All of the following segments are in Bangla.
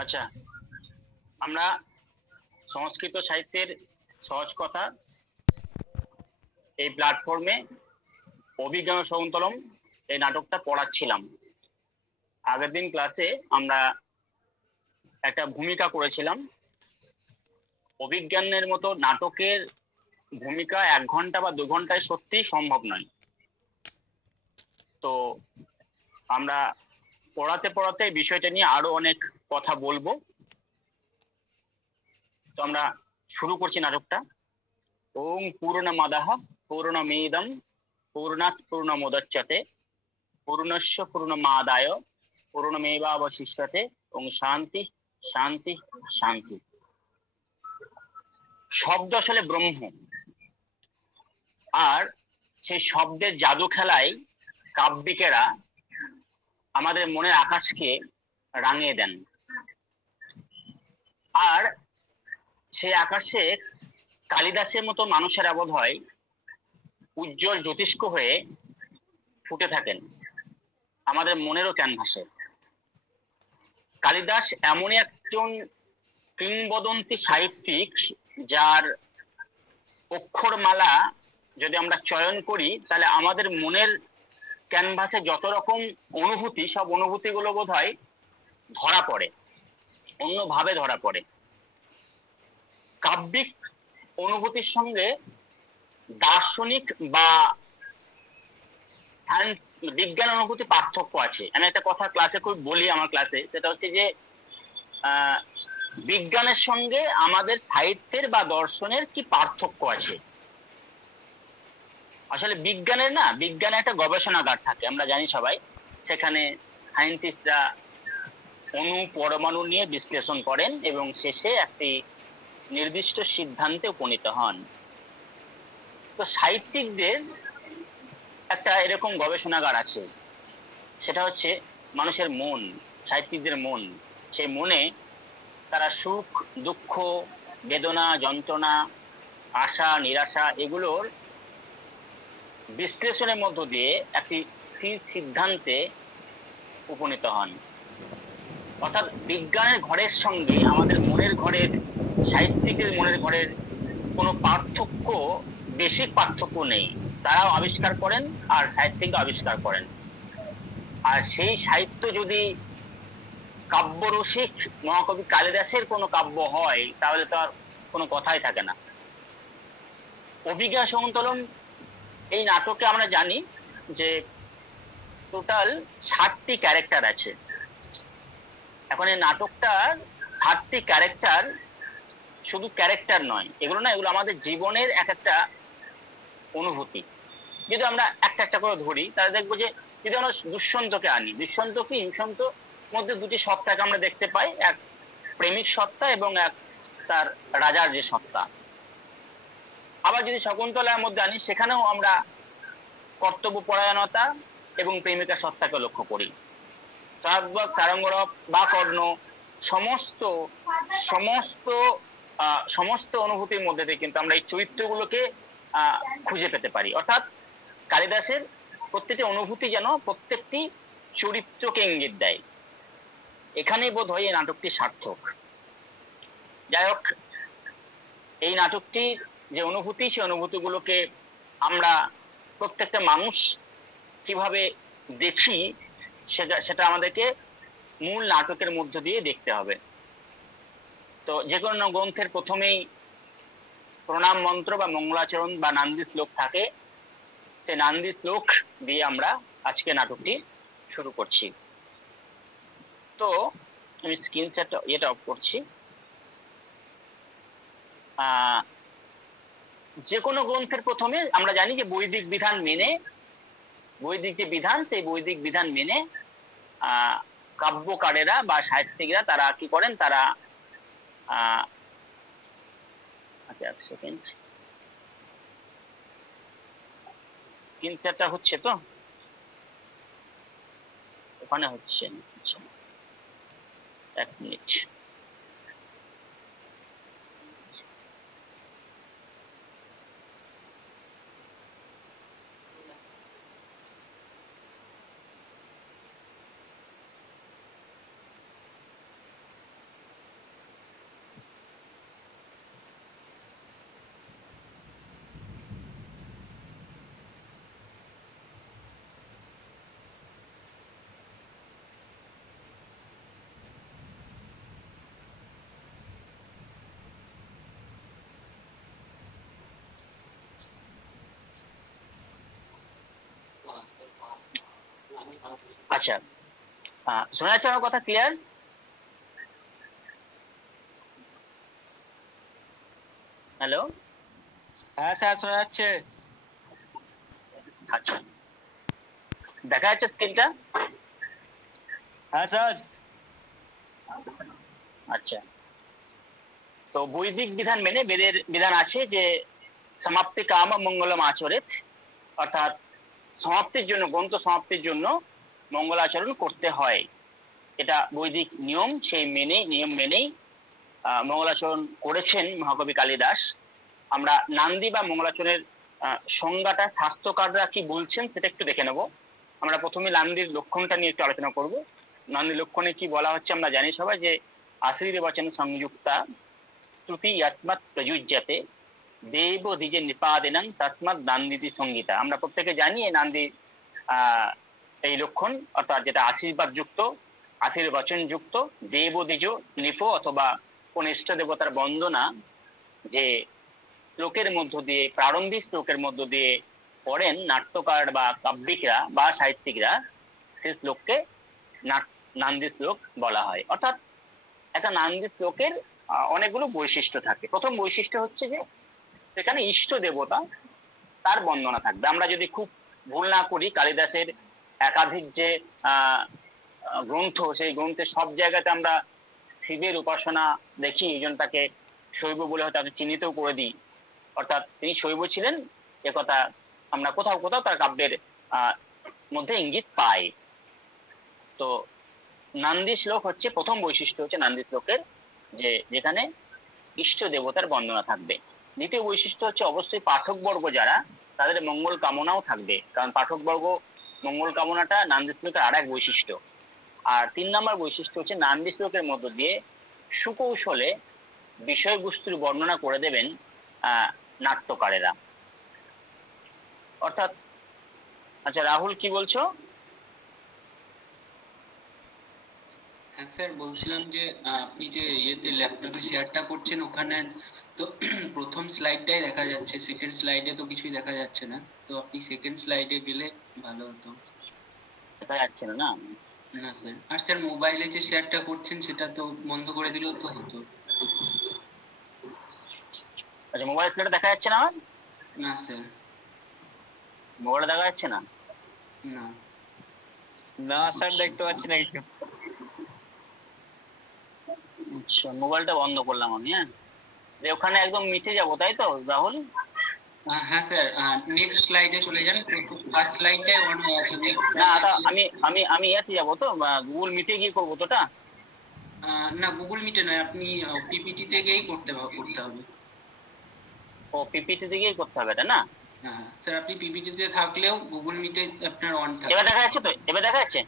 আচ্ছা, আমরা সংস্কৃত সাহিত্যের সহজ কথা এই প্ল্যাটফর্মে অভিজ্ঞান শকুন্তলম এই নাটকটা পড়াচ্ছিলাম। আগের দিন ক্লাসে আমরা একটা ভূমিকা করেছিলাম। অভিজ্ঞানের মতো নাটকের ভূমিকা 1 ঘন্টা বা 2 ঘন্টায় সত্যিই সম্ভব নয়। তো আমরা পড়াতে পড়াতে এই বিষয়টা নিয়ে আরো অনেক কথা বলবো। তো আমরা শুরু করছি নাটকটা। ওম পূর্ণমাদাঃ পূর্ণমিদং পূর্ণাৎ পূর্ণমুদচ্যতে পূর্ণস্য পূর্ণমাদায় পূর্ণমেবাবশিষ্যতে। ওম শান্তি শান্তি শান্তি। শব্দ আসলে ব্রহ্ম, আর সেই শব্দের জাদু খেলায় কাব্যিকেরা আমাদের মনের আকাশকে রাঙিয়ে দেন, আর সেই আকাশে কালিদাসের মতো মানুষেরা বোধ হয় উজ্জ্বল জ্যোতিষ্ক হয়ে ফুটে থাকেন আমাদের মনেরও ক্যানভাসে। কালিদাস এমনই একজন কিংবদন্তি সাহিত্যিক যার অক্ষরমালা যদি আমরা চয়ন করি তাহলে আমাদের মনের ক্যানভাসে যত রকম অনুভূতি, সব অনুভূতিগুলো বোধ হয় ধরা পড়ে, অন্যভাবে ধরা পড়ে। কাব্যিক অনুভূতির সঙ্গে দার্শনিক বা বিজ্ঞান অনুভূতি পার্থক্য আছে। আমি একটা কথা ক্লাসে খুব বলি, আমার ক্লাসে, সেটা হচ্ছে যে বিজ্ঞানের সঙ্গে আমাদের সাহিত্যের বা দর্শনের কি পার্থক্য আছে। আসলে বিজ্ঞানে একটা গবেষণাগার থাকে, আমরা জানি সবাই। সেখানে সায়েন্টিস্টরা অণু পরমাণু নিয়ে বিশ্লেষণ করেন এবং শেষে একটি নির্দিষ্ট সিদ্ধান্তে উপনীত হন। তো সাহিত্যিকদের একটা এরকম গবেষণাগার আছে, সেটা হচ্ছে মানুষের মন, সাহিত্যিকদের মন। সেই মনে তারা সুখ দুঃখ, বেদনা যন্ত্রণা, আশা নিরাশা এগুলোর বিশ্লেষণের মধ্য দিয়ে একটি স্থির সিদ্ধান্তে উপনীত হন। অর্থাৎ বিজ্ঞানের ঘরের সঙ্গে আমাদের মনের ঘরের, সাহিত্যিকের মনের ঘরের কোনো পার্থক্য, বেশি পার্থক্য নেই। তারাও আবিষ্কার করেন আর সাহিত্যিকও আবিষ্কার করেন। আর সেই সাহিত্য যদি কাব্যরসিক মহাকবি কালিদাসের কোনো কাব্য হয় তাহলে তো আর কোনো কথাই থাকে না। অভিজ্ঞান শকুন্তলম এই নাটকে আমরা জানি যে টোটাল 60টি ক্যারেক্টার আছে। এখন এই নাটকটার 60টি ক্যারেক্টার শুধু ক্যারেক্টার নয়, এগুলো না, এগুলো আমাদের জীবনের এক একটা অনুভূতি। যদি আমরা একটা একটা করে ধরি তাহলে দেখবো যে যদি আমরা দুষ্যন্তকে আনি, দুষ্যন্ত কি, দুষ্যন্ত মধ্যে দুটি সত্তাকে আমরা দেখতে পাই, এক প্রেমিক সত্তা এবং এক তার রাজার যে সত্তা। আবার যদি শকুন্তলার মধ্যে আনি সেখানেও আমরা কর্তব্য পরায়ণতা এবং প্রেমিকা সত্তাকে লক্ষ্য করি। সারঙ্গক সারঙ্গরব বা কর্ণ সমস্ত সমস্ত সমস্ত অনুভূতির মধ্যে দিয়ে কিন্তু আমরা এই চরিত্রগুলোকে খুঁজে পেতে পারি। অর্থাৎ কালিদাসের প্রত্যেকটি অনুভূতি যেন প্রত্যেকটি চরিত্রকে ইঙ্গিত দেয়। এখানেই বোধ হয় এই নাটকটি সার্থক। যাই হোক, এই নাটকটির যে অনুভূতি, সেই অনুভূতিগুলোকে আমরা প্রত্যেকটা মানুষ কিভাবে দেখি সেটা আমাদেরকে মূল নাটকের মধ্য দিয়ে দেখতে হবে। তো যে কোনো গ্রন্থের প্রথমেই প্রণাম মন্ত্র বা মঙ্গলাচরণ বা নান্দি শ্লোক থাকে। সেই নান্দি শ্লোক দিয়ে আমরা আজকে নাটকটি শুরু করছি। তো আমি স্ক্রিন এটা অফ করছি। যে কোনো গ্রন্থের প্রথমে আমরা জানি যে বৈদিক বিধান মেনে, বৈদিক যে বিধান, সেই বৈদিক বিধান মেনে কাব্যকারেরা বা সাহিত্যিকরা তারা কি করেন, তারা আচ্ছা এক সেকেন্ড, স্ক্রিন হচ্ছে তো, ওখানে হচ্ছে এক মিনিট। আচ্ছা, শোনা যাচ্ছে আমার কথা ক্লিয়ার? হ্যালো? হ্যাঁ স্যার শোনা যাচ্ছে। আচ্ছা, দেখা যাচ্ছে স্ক্রিনটা? হ্যাঁ স্যার। আচ্ছা, তো বৈদিক বিধান মেনে বেদের বিধান আছে যে সমাপ্তি কাম মঙ্গলম আচরিত, অর্থাৎ সমাপ্তির জন্য, গ্রন্থ সমাপ্তির জন্য মঙ্গলাচরণ করতে হয়। এটা বৈদিক নিয়ম, সেই নিয়ম মেনেই মঙ্গলাচরণ করেছেন মহাকবি কালিদাস। আমরা নান্দি বা মঙ্গলাচরণের সংজ্ঞাটা শাস্ত্রকাররা কি বলছেন সেটা একটু দেখে নেব। আমরা প্রথমে নান্দির লক্ষণটা নিয়ে একটু আলোচনা করব। নান্দি লক্ষণে কি বলা হচ্ছে আমরা জানি সবাই, যে আশীর্বচন সংযুক্তা শ্রুতি ইয়াত্মাৎ প্রযুজ্যতে দেব দ্বিজে নিপাদিনাং তস্মাৎ নান্দিতি সংগীতা। আমরা প্রত্যেকে জানি এই নান্দি এই লক্ষণ, অর্থাৎ যেটা আশীর্বাদ যুক্ত, আশীর্বচন যুক্ত, দেব দ্বিজ নৃপ অথবা কোন ইষ্ট দেবতার বন্দনা যে শ্লোকের মধ্য দিয়ে, প্রারম্ভিক শ্লোকের মধ্য দিয়ে পড়েন নাট্যকার বা কাব্যিকরা বা সাহিত্যিকরা, সেই শ্লোককে নান্দি শ্লোক বলা হয়। অর্থাৎ একটা নান্দি শ্লোকের অনেকগুলো বৈশিষ্ট্য থাকে। প্রথম বৈশিষ্ট্য হচ্ছে যে সেখানে ইষ্ট দেবতা তার বন্দনা থাকবে। আমরা যদি খুব ভুল না করি, কালিদাসের একাধিক যে গ্রন্থ, সেই গ্রন্থে সব জায়গাতে আমরা শিবের উপাসনা দেখি, এই জন্য তাকে শৈব বলে হয়তো আমি চিহ্নিতও করে দিই। অর্থাৎ তিনি শৈব ছিলেন একথা আমরা কোথাও কোথাও তার কাব্যের মধ্যে ইঙ্গিত পাই। তো নান্দি শ্লোক হচ্ছে প্রথম বৈশিষ্ট্য, হচ্ছে নান্দি শ্লোকের যে যেখানে ইষ্ট দেবতার বন্দনা থাকবে। দ্বিতীয় বৈশিষ্ট্য হচ্ছে অবশ্যই পাঠকবর্গ যারা, তাদের মঙ্গল কামনাও থাকবে, কারণ পাঠকবর্গ মঙ্গল কামনাটা নান্দি শ্লোকের আর এক বৈশিষ্ট্য। আর 3 নম্বর বৈশিষ্ট্য হচ্ছে নান্দি শ্লোকের মধ্য দিয়ে সুকৌশলে বিষয়বস্তুর বর্ণনা করে দেবেন নাট্যকারেরা। অর্থাৎ, আচ্ছা রাহুল কি বলছো? হ্যাঁ স্যার, বলছিলাম যে আপনি যে ইয়েতে ল্যাপটপে শেয়ারটা করছেন ওখানে তো প্রথম স্লাইডটাই দেখা যাচ্ছে, সেকেন্ড স্লাইডে তো কিছুই দেখা যাচ্ছে না। তো আপনি সেকেন্ড স্লাইডে গেলে ভালো হতো। দেখা যাচ্ছে না? না স্যার। আর স্যার মোবাইলে যে শেয়ারটা করছেন সেটা তো বন্ধ করে দিলেও তো হতো। আচ্ছা, মোবাইল স্ক্রিনটা দেখা যাচ্ছে না আমার? না স্যার। মোবাইল দেখা যাচ্ছে না? না না স্যার, দেখতে পাচ্ছি না কিছু। আচ্ছা, মোবাইলটা বন্ধ করলাম আমি। হ্যাঁ, ওখানে একদম মিটে যাবো, তাই তো রাহুল? হ্যাঁ স্যার, নেক্সট স্লাইডে চলে যান। ফার্স্ট স্লাইডটাই অন হয়ে আছে। না, আমি আমি আমি এতে যাবো তো, গুগল মিটে গিয়ে করবো তোটা? না, গুগল মিটে নয়, আপনি পিপিটি তে গিয়েই করতে হবে। ও, পিপিটি তে গিয়ে করতে হবে এটা না? হ্যাঁ স্যার, আপনি পিপিটি তে থাকলেও গুগল মিটে আপনার অন থাকবে। এবার দেখা যাচ্ছে তো? এবার দেখা যাচ্ছে?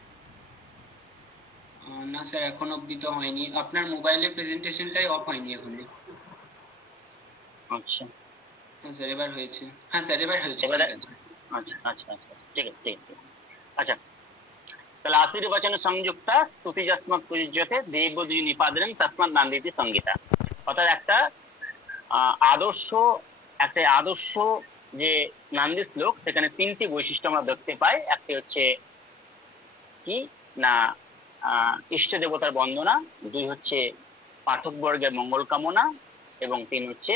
না স্যার, এখন অবধি তো হয়নি। আপনার মোবাইলের প্রেজেন্টেশনটাই অফ হয়নি এখনো। আচ্ছা। হ্যাঁ স্যার, এবার হয়েছে। হ্যাঁ স্যার, এবার হয়েছে। আচ্ছা আচ্ছা আচ্ছা, ঠিক আছে ঠিক আছে। আচ্ছা, তাহলে আশীর্বচন সংযুক্তা স্তুতি যস্মাৎ প্রযোজ্যতে দেবদ্বি নিপাদনং তস্মাৎ নান্দিতি সংগীতা। অর্থাৎ একটা আদর্শ যে নান্দি শ্লোক, সেখানে 3টি বৈশিষ্ট্য আমরা দেখতে পাই। একটি হচ্ছে কি না ইষ্ট দেবতার বন্দনা, 2 হচ্ছে পাঠক বর্গের মঙ্গল কামনা, এবং 3 হচ্ছে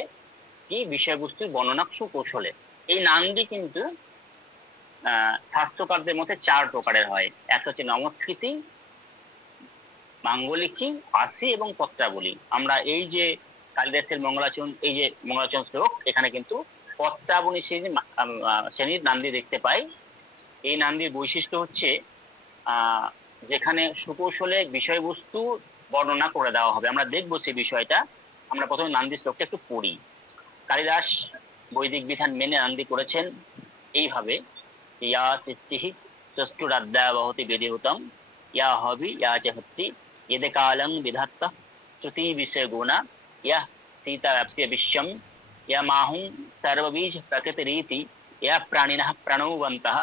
কি বিষয়বস্তুর বর্ণনা সুকৌশলে। এই নান্দি কিন্তু শাস্ত্রকারদের মধ্যে 4 প্রকারের হয়। একটা হচ্ছে নমস্কৃতি, মাঙ্গলিকী, আশি এবং পত্রাবলী। আমরা এই যে কালিদাসের মঙ্গলাচরণ, এই যে মঙ্গলাচরণ শ্লোক, এখানে কিন্তু পত্রাবলী শ্রেণীর নান্দি দেখতে পাই। এই নান্দির বৈশিষ্ট্য হচ্ছে যেখানে সুকৌশলে বিষয়বস্তু বর্ণনা করে দেওয়া হবে। আমরা দেখবো সেই বিষয়টা। আমরা প্রথমে নান্দি শ্লোকটা একটু পড়ি। কালিদাস বৈদিক বিধান মেনে নান্দি করেছেন এইভাবে, ইয়া সৃষ্টিঃ চষ্টুরাদ্যাবহতি বিধিহুতম ইয়া হবি ইয়া চ হত্তি यदि कालं विधत्त श्रुति विषय गुण यह सीताप्य विश्वम यह माहुं सर्वबीज प्रकृति रीति यह प्राणिनः प्रणुवन्तः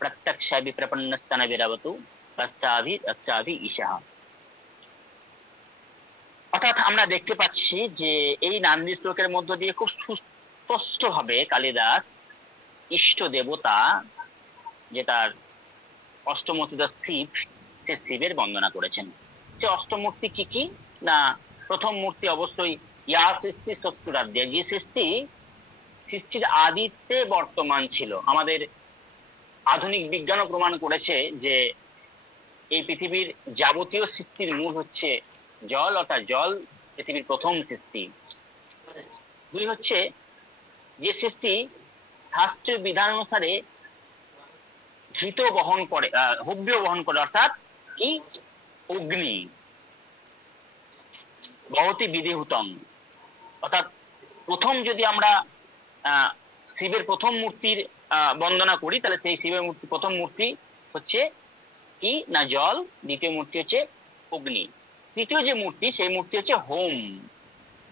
प्रत्यक्ष विप्रपन्नस्तन विरवतु पश्चाभि रक्षाभि ईशः। অর্থাৎ আমরা দেখতে পাচ্ছি যে এই নান্দি শ্লোকের মধ্য দিয়ে খুব সুস্পষ্ট ভাবে কালিদাস ইষ্ট দেবতা, যে তার অষ্টমূর্তিধর শিব, সে শিবের বন্দনা করেছেন। সে অষ্টমূর্তি কি কি? না, প্রথম মূর্তি অবশ্যই ইয়া সৃষ্টি ষষ্ঠরাধ্যা, যে সৃষ্টির আদিতে বর্তমান ছিল। আমাদের আধুনিক বিজ্ঞানও প্রমাণ করেছে যে এই পৃথিবীর যাবতীয় সৃষ্টির মূল হচ্ছে জল, অর্থাৎ জল পৃথিবীর প্রথম সৃষ্টি। দুই হচ্ছে যে সৃষ্টি শাস্ত্রীয় বিধান অনুসারে ঘৃত বহন করে, হব্য বহন করে, অর্থাৎ কি অগ্নি, বহতি বিধিহুতম। অর্থাৎ প্রথম যদি আমরা শিবের প্রথম মূর্তির বন্দনা করি, তাহলে সেই শিবের মূর্তি, প্রথম মূর্তি হচ্ছে কি না জল, দ্বিতীয় মূর্তি হচ্ছে অগ্নি, তৃতীয় যে মূর্তি সেই মূর্তি হচ্ছে হোম,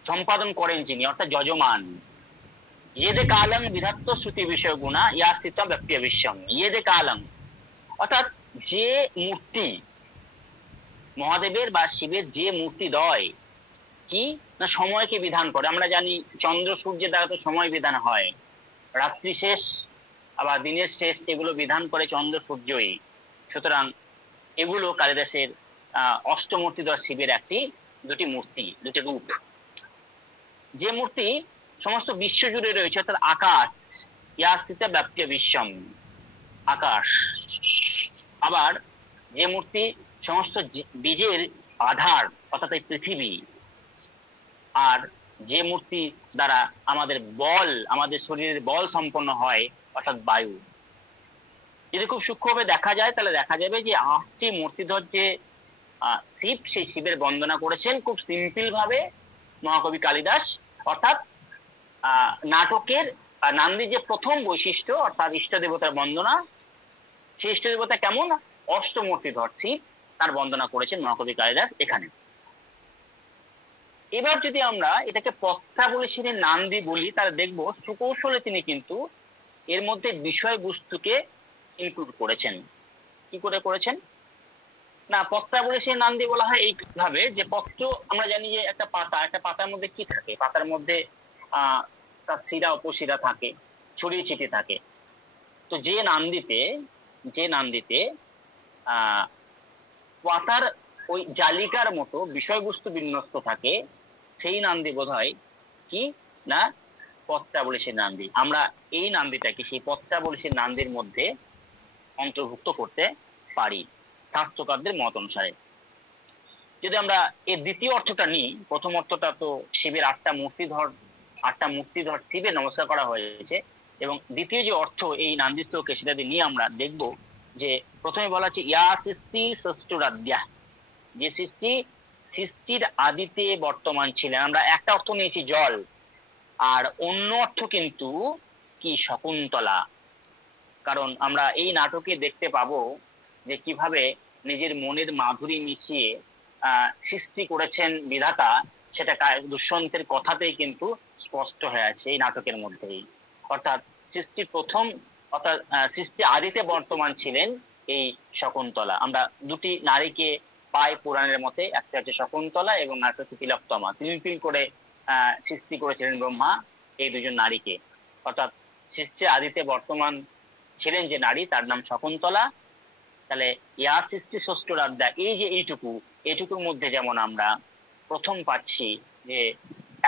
সম্পাদন করেন যিনি, অর্থাৎ যজমান। ইয়েদে কালং বিধাত্ত শ্রুতি বিষয় গুণা ইয়া স্থিতম ব্যাপ্য বিশ্বম। ইয়েদে কালং অর্থাৎ যে মূর্তি মহাদেবের বা শিবের যে মূর্তি দ্বয় কি না সময়কে বিধান করে। আমরা জানি চন্দ্র সূর্যের দ্বারা তো সময় বিধান হয়, রাত্রি শেষ আবার দিনের শেষ, এগুলো বিধান করে চন্দ্র সূর্যই। সুতরাং এগুলো কালিদাসের অষ্টমূর্তিধর শিবের দুটি মূর্তি, দুটি রূপ। যে মূর্তি সমস্ত বিশ্ব জুড়ে রয়েছে, অর্থাৎ আকাশ, ইয়া স্থিত ব্যাপ্য বিশ্বম, আকাশ। আবার যে মূর্তি সমস্ত বীজের আধার, অর্থাৎ এই পৃথিবী। আর যে মূর্তি দ্বারা আমাদের বল, আমাদের শরীরের বল সম্পন্ন হয়, অর্থাৎ বায়ু। যদি খুব সূক্ষ্মভাবে দেখা যায় তাহলে দেখা যাবে যে 8টি মূর্তিধর যে শিব, সেই শিবের বন্দনা করেছেন খুব সিম্পল ভাবে মহাকবি কালিদাস। অর্থাৎ নাটকের নান্দির যে প্রথম বৈশিষ্ট্য, অর্থাৎ ইষ্ট দেবতার বন্দনা, সেই ইষ্ট দেবতা কেমন? অষ্টমূর্তিধর শিব, তার বন্দনা করেছেন মহাকবি কালিদাস এখানে। এবার যদি আমরা এটাকে পত্রাবলী নান্দি বলি, তাহলে দেখবো সুকৌশলে তিনি কিন্তু এর মধ্যে বিষয়বস্তুকে ইনক্লুড করেছেন। কি করে করেছেন? না, পত্রাবলী নান্দি বলা হয় এইভাবে যে পত্র, আমরা জানি যে একটা পাতার মধ্যে কি থাকে? পাতার মধ্যে তার শিরা উপশিরা থাকে, ছড়িয়ে ছিটিয়ে থাকে। তো যে নান্দিতে পাতার ওই জালিকার মতো বিষয়বস্তু বিন্যস্ত থাকে, সেই নান্দি বোধ হয় কি না পত্রাবলী নান্দি। আমরা এই নান্দিটাকে সেই পত্রাবলী নান্দির মধ্যে অন্তর্ভুক্ত করতে পারি শাস্ত্রকারদের মত অনুসারে। যদি আমরা এর দ্বিতীয় অর্থটা নিই, প্রথম অর্থটা তো শিবের 8টা মূর্তিধর শিবের নমস্কার করা হয়েছে, এবং দ্বিতীয় যে অর্থ এই নান্দিস্তকে, সেটা দিয়ে নিয়ে আমরা দেখব যে প্রথমে বলা হচ্ছে ইয়া সৃষ্টি ষষ্ঠরাধ্যা, যে সৃষ্টির আদিতে বর্তমান ছিলেন। আমরা একটা অর্থ নিয়েছি জল, আর অন্য অর্থ কিন্তু কি শকুন্তলা। কারণ আমরা এই নাটকে দেখতে পাবো যে কিভাবে নিজের মনের মাধুরী মিশিয়ে সৃষ্টি করেছেন বিধাতা, সেটা দুষ্যন্তের কথাতেই কিন্তু স্পষ্ট হয়ে আছে এই নাটকের মধ্যেই। অর্থাৎ সৃষ্টি আদিতে বর্তমান ছিলেন এই শকুন্তলা। আমরা দুটি নারীকে পাই পুরাণের মতে, একটা হচ্ছে শকুন্তলা এবং একটা হচ্ছে তিলোত্তমা। তিল করে সৃষ্টি করেছিলেন ব্রহ্মা এই দুজন নারীকে। অর্থাৎ সৃষ্টি আদিতে বর্তমান ছিলেন যে নারী, তার নাম শকুন্তলা। তাহলে ইয়া সৃষ্টি ষষ্ঠরাধ্যা, এই যে এইটুকুর মধ্যে যেমন আমরা প্রথম পাচ্ছি যে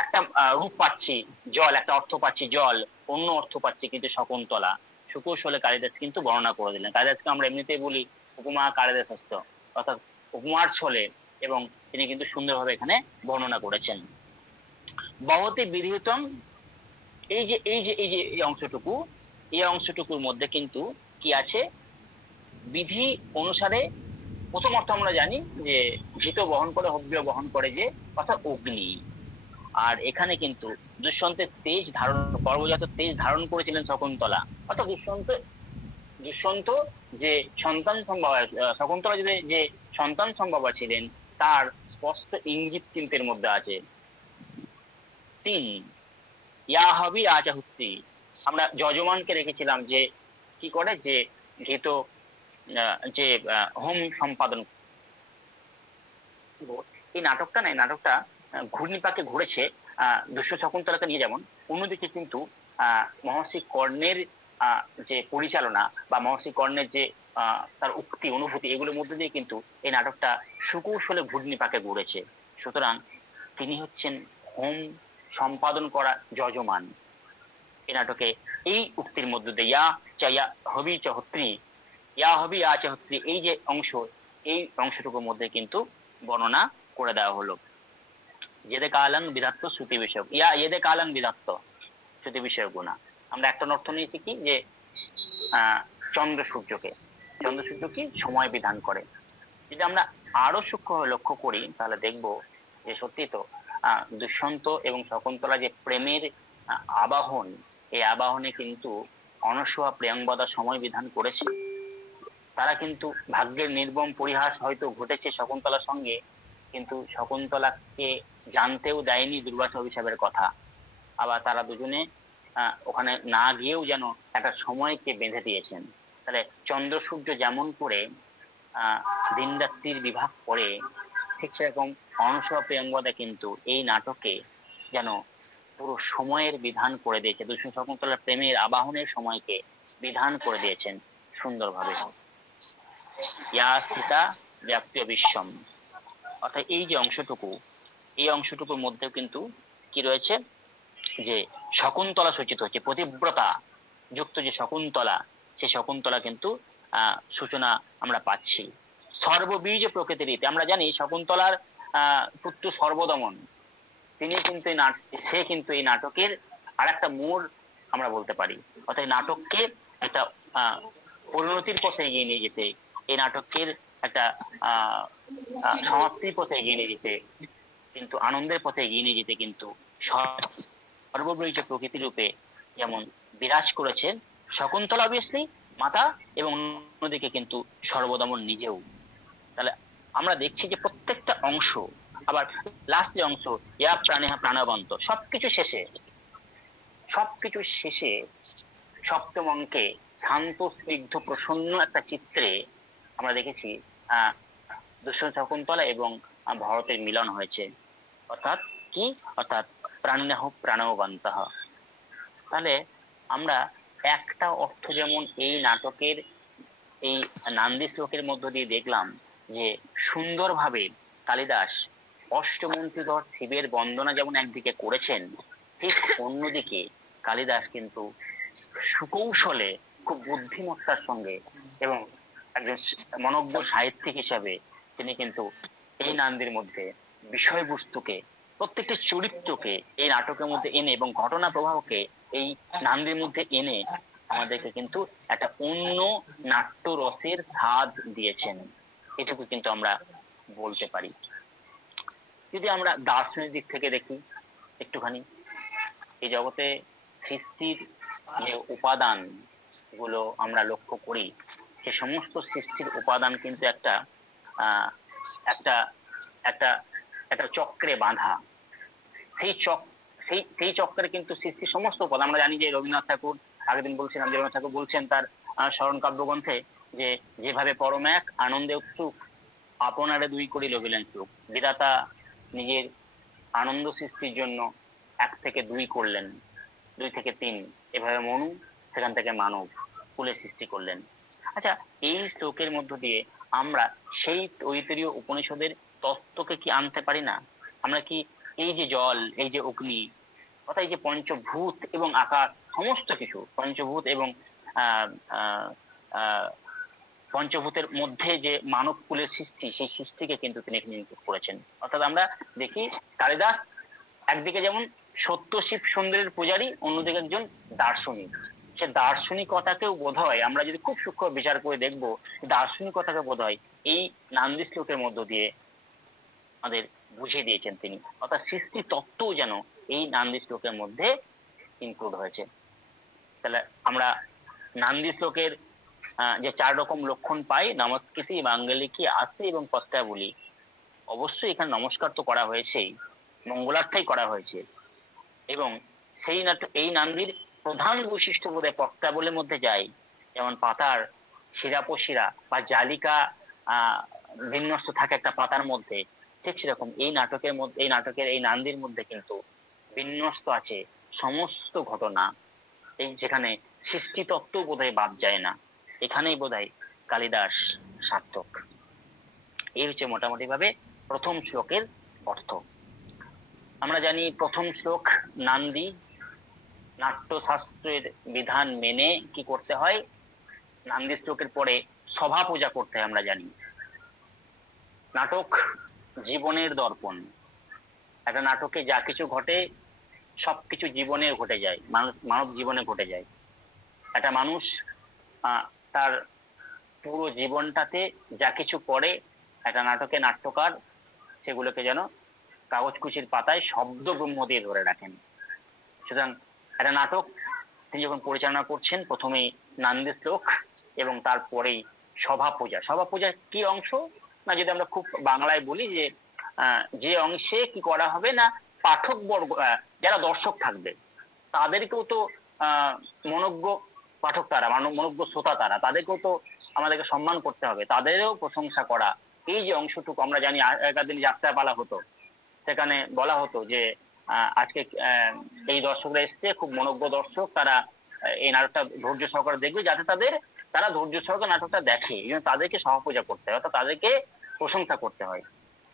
একটা রূপ পাচ্ছি জল, একটা অর্থ পাচ্ছি জল, অন্য অর্থ পাচ্ছি কিন্তু শকুন্তলা। সুকৌশলে কালিদাস কিন্তু বর্ণনা করে দিলেন। কালিদাসকে আমরা এমনিতেই বলি উপমা কালিদাসস্ত, অর্থাৎ উপমার ছলে, এবং তিনি কিন্তু সুন্দরভাবে এখানে বর্ণনা করেছেন। বহতি বিধিতম, এই অংশটুকুর মধ্যে কিন্তু কি আছে? বিধি অনুসারে প্রথম অর্থ আমরা জানি যে ঘৃত বহন করে, হব্য বহন করে, যে অর্থাৎ অগ্নি। আর এখানে কিন্তু দুষ্যন্তের তেজ ধারণ, গর্ভজাত তেজ ধারণ করেছিলেন শকুন্তলা। অর্থাৎ দুষ্যন্ত যে সন্তান সম্ভব, শকুন্তলা যে সন্তান সম্ভব ছিলেন, তার স্পষ্ট ইঙ্গিত কিন্তু এর মধ্যে আছে। 3 ইয়া হবি আচাহুতি, আমরা যজমানকে রেখেছিলাম যে কি করে, যে ঘৃত যে হোম সম্পাদন। এই নাটকটা ঘূর্ণিপাকে ঘুরেছে দুষ্য শকুন্তলাকে নিয়ে, যেমন অন্যদিকে কিন্তু মহর্ষি কর্ণের যে পরিচালনা বা মহর্ষি কর্ণের যে তার উক্তি অনুভূতি এগুলোর মধ্যে দিয়ে কিন্তু এই নাটকটা সুকৌশলে ঘূর্ণি পাকে ঘুরেছে। সুতরাং তিনি হচ্ছেন হোম সম্পাদন করা যজমান এই নাটকে। এই উক্তির মধ্য দিয়ে ইয়া চা ইয়া হবি চ হত্রী, ইয়া হবি আ চ হত্রী, এই যে অংশ, এই অংশটুকুর মধ্যে কিন্তু বর্ণনা করে দেওয়া হলো। যেদে কালাং বিধাত্ত শ্রুতি বিষয়ক, ইয়া এদে কালাং বিধাত্ত শ্রুতি বিষয়ক গুণা। আমরা একটা অর্থ নিয়েছি কি যে চন্দ্র সূর্যকে, চন্দ্র সূর্য কি সময় বিধান করে। যদি আমরা আরো সূক্ষ্মভাবে লক্ষ্য করি তাহলে দেখব যে সত্যি তো দুষ্যন্ত এবং শকুন্তলা যে প্রেমের আবাহন, এই আবাহনে কিন্তু অনসূয়া প্রিয়াঙ্গদা সময় বিধান করেছে। তারা কিন্তু ভাগ্যের নির্মম পরিহাস হয়তো ঘটেছে শকুন্তলার সঙ্গে, কিন্তু শকুন্তলাকে জানতেও দেয়নি দুর্বাসা অভিশাপের কথা। আবার তারা দুজনে ওখানে না গিয়েও যেন একটা সময়কে বেঁধে দিয়েছেন। তাহলে চন্দ্র সূর্য যেমন করে দিন রাত্রির বিভাগ করে, ঠিক সেরকম অনসূয়া প্রিয়াঙ্গদা কিন্তু এই নাটকে যেন পুরো সময়ের বিধান করে দিয়েছে, দুষ্যন্ত শকুন্তলার প্রেমের আবাহনের সময়কে বিধান করে দিয়েছেন সুন্দরভাবে। ইয়া স্থিতা ব্যাপ্তিয় বিশ্বম, অর্থাৎ এই যে অংশটুকু, এই অংশটুকুর মধ্যে কিন্তু কি রয়েছে যে শকুন্তলা সূচিত হচ্ছে, পতিব্রতা যুক্ত যে শকুন্তলা, সেই শকুন্তলা কিন্তু সূচনা আমরা পাচ্ছি। সর্ববীজ প্রকৃতির রীতি, আমরা জানি শকুন্তলার পুত্র সর্বদমন, তিনি কিন্তু সে কিন্তু এই নাটকের আর একটা মোড় আমরা বলতে পারি। অর্থাৎ নাটককে একটা পরিণতির পথে এগিয়ে নিয়ে যেতে, এই নাটকের একটা সমাপ্তির পথে এগিয়ে নিয়ে যেতে, কিন্তু আনন্দের পথে এগিয়ে নিয়ে যেতে কিন্তু সর্বব্রহ্ম প্রকৃতি রূপে যেমন বিরাজ করেছেন শকুন্তলা অবভিয়াসলি মাতা, এবং অন্যদিকে কিন্তু সর্বদমন নিজেও। তাহলে আমরা দেখছি যে প্রত্যেকটা অংশ, আবার লাস্ট যে অংশ ইয়া প্রাণেহা প্রাণবন্ত, সবকিছু শেষে সপ্তম অঙ্কে শান্ত স্নিগ্ধ প্রসন্ন একটা চিত্রে আমরা দেখেছি দুষ্যন্ত শকুন্তলা এবং ভরতের মিলন হয়েছে। অর্থাৎ কি, অর্থাৎ প্রাণেহ প্রাণবন্তঃ। তাহলে আমরা একটা অর্থ যেমন এই নাটকের এই নান্দি শ্লোকের মধ্য দিয়ে দেখলাম যে সুন্দরভাবে কালিদাস অষ্টমন্ত্রীধর শিবের বন্দনা যেমন একদিকে করেছেন, ঠিক অন্যদিকে কালিদাস কিন্তু সুকৌশলে খুব বুদ্ধিমত্তার সঙ্গে এবং একজন মনজ্ঞ সাহিত্যিক হিসাবে তিনি কিন্তু এই নান্দির মধ্যে বিষয়বস্তুকে, প্রত্যেকটি চরিত্রকে এই নাটকের মধ্যে এনে এবং ঘটনা প্রবাহকে এই নান্দির মধ্যে এনে আমাদেরকে কিন্তু একটা অন্য নাট্য রসের স্বাদ দিয়েছেন, এটুকু কিন্তু আমরা বলতে পারি। যদি আমরা দার্শনিক দিক থেকে দেখি একটুখানি, এই জগতে সৃষ্টির যে উপাদান গুলো আমরা লক্ষ্য করি, সে সমস্ত সৃষ্টির উপাদান কিন্তু একটা একটা একটা একটা চক্রে বাঁধা। সেই চক্রে কিন্তু সৃষ্টির সমস্ত উপাদান, আমরা জানি যে রবীন্দ্রনাথ ঠাকুর আগের দিন বলছিলাম, রবীন্দ্রনাথ ঠাকুর বলছেন তার স্মরণ কাব্যগ্রন্থে যে যেভাবে পরম এক আনন্দে উৎসুক আপনারে দুই করি লভিলেন সুখ, বিধাতা নিজের আনন্দ সৃষ্টির জন্য 1 থেকে 2 করলেন, 2 থেকে 3, এভাবে মনু সেখান থেকে মানব কুলের সৃষ্টি করলেন। আচ্ছা, এই শ্লোকের মধ্য দিয়ে আমরা সেই তৈতরীয় উপনিষদের তত্ত্বকে কি আনতে পারি না? আমরা কি এই যে জল, এই যে অগ্নি, অর্থাৎ এই যে পঞ্চভূত এবং আকাশ, সমস্ত কিছু পঞ্চভূত এবং পঞ্চভূতের মধ্যে যে মানব কুলের সৃষ্টি, সেই সৃষ্টিকে কিন্তু তিনি এখানে ইনপুট করেছেন। অর্থাৎ আমরা দেখি কালিদাস একদিকে যেমন সত্য শিব সুন্দরের পূজারী, অন্যদিকে একজন দার্শনিক। সে দার্শনিকতাকেও বোধ হয় আমরা যদি খুব সূক্ষ্ম বিচার করে দেখবো, দার্শনিকতাকে বোধ হয় এই নান্দি শ্লোকের মধ্য দিয়ে আমাদের বুঝিয়ে দিয়েছেন তিনি। অর্থাৎ সৃষ্টি তত্ত্বও যেন এই নান্দি শ্লোকের মধ্যে ইনক্লুড হয়েছে। তাহলে আমরা নান্দি শ্লোকের যে 4 রকম লক্ষণ পাই, নমস্কৃতি, মাঙ্গলিকী, আস্তি এবং প্রত্যাবলী, অবশ্যই এখানে নমস্কার তো করা হয়েছেই, মঙ্গলার্থেই করা হয়েছে, এবং এই নান্দির প্রধান বৈশিষ্ট্য বোধহয় প্রত্যাবলীর মধ্যে যায়, যেমন পাতার শিরাপশিরা বা জালিকা বিন্যস্ত থাকে একটা পাতার মধ্যে, ঠিক সেরকম এই নাটকের এই নান্দির মধ্যে কিন্তু বিন্যস্ত আছে সমস্ত ঘটনা। এই যেখানে সৃষ্টি তত্ত্ব বোধহয় বাদ যায় না, এখানেই বোধহয় কালিদাস সার্থক। এই হচ্ছে মোটামুটি ভাবে প্রথম শ্লোকের অর্থ। আমরা জানি প্রথম শ্লোক নান্দি, নাট্যশাস্ত্রের বিধান মেনে কি করতে হয়, নান্দি শ্লোকের পরে সভা পূজা করতে হয়। আমরা জানি নাটক জীবনের দর্পণ। একটা নাটকে যা কিছু ঘটে সবকিছু জীবনে ঘটে যায়, মানব জীবনে ঘটে যায়। একটা মানুষ তার পুরো জীবনটাতে যা কিছু করে একটা নাটকে নাট্যকার সেগুলোকে যেন কাগজ কুচির পাতায় শব্দ ব্রহ্ম দিয়ে ধরে রাখেন। সুতরাং একটা নাটক তিনি যখন পরিচালনা করছেন প্রথমেই নান্দি শ্লোক এবং তারপরেই সভা পূজা। সভা পূজার কি অংশ না, যদি আমরা খুব বাংলায় বলি যে অংশে কি করা হবে না, পাঠক বর্গ যারা দর্শক থাকবে তাদেরকেও তো মনোজ্ঞ পাঠক তারা, মনোজ্ঞ শ্রোতা তারা, তাদেরকেও তো আমাদেরকে সম্মান করতে হবে, তাদেরও প্রশংসা করা। এই যে অংশটুকু আমরা জানি আগেকার দিনে যাত্রাপালা হতো, সেখানে বলা হতো যে আজকে এই দর্শকরা এসছে, খুব মনোজ্ঞ দর্শক, তারা এই নাটকটা ধৈর্য সহকারে দেখবে, যাতে তারা ধৈর্য সহকারে নাটকটা দেখে, এই জন্য তাদেরকে সহপূজা করতে হয়, অর্থাৎ তাদেরকে প্রশংসা করতে হয়।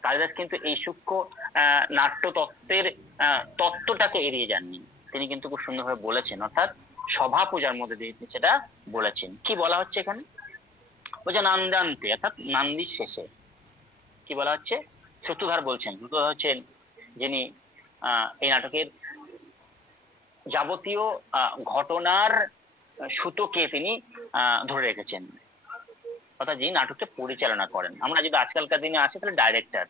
কালিদাস কিন্তু এই সূক্ষ্ম নাট্য তত্ত্বের তত্ত্বটাকে এড়িয়ে যাননি, তিনি কিন্তু খুব সুন্দরভাবে বলেছেন, অর্থাৎ সভা পূজার মধ্যে দিয়ে সেটা বলেছেন। কি বলা হচ্ছে এখানে, বলছে নান্দান্তে, অর্থাৎ নান্দির শেষে কি বলা হচ্ছে, সূত্রধার বলছেন। সূত্রধার হচ্ছেন যিনি এই নাটকের যাবতীয় ঘটনার সুতোকে তিনি ধরে রেখেছেন, অর্থাৎ যিনি নাটকটা পরিচালনা করেন। আমরা যদি আজকালকার দিনে আসি তাহলে ডাইরেক্টর।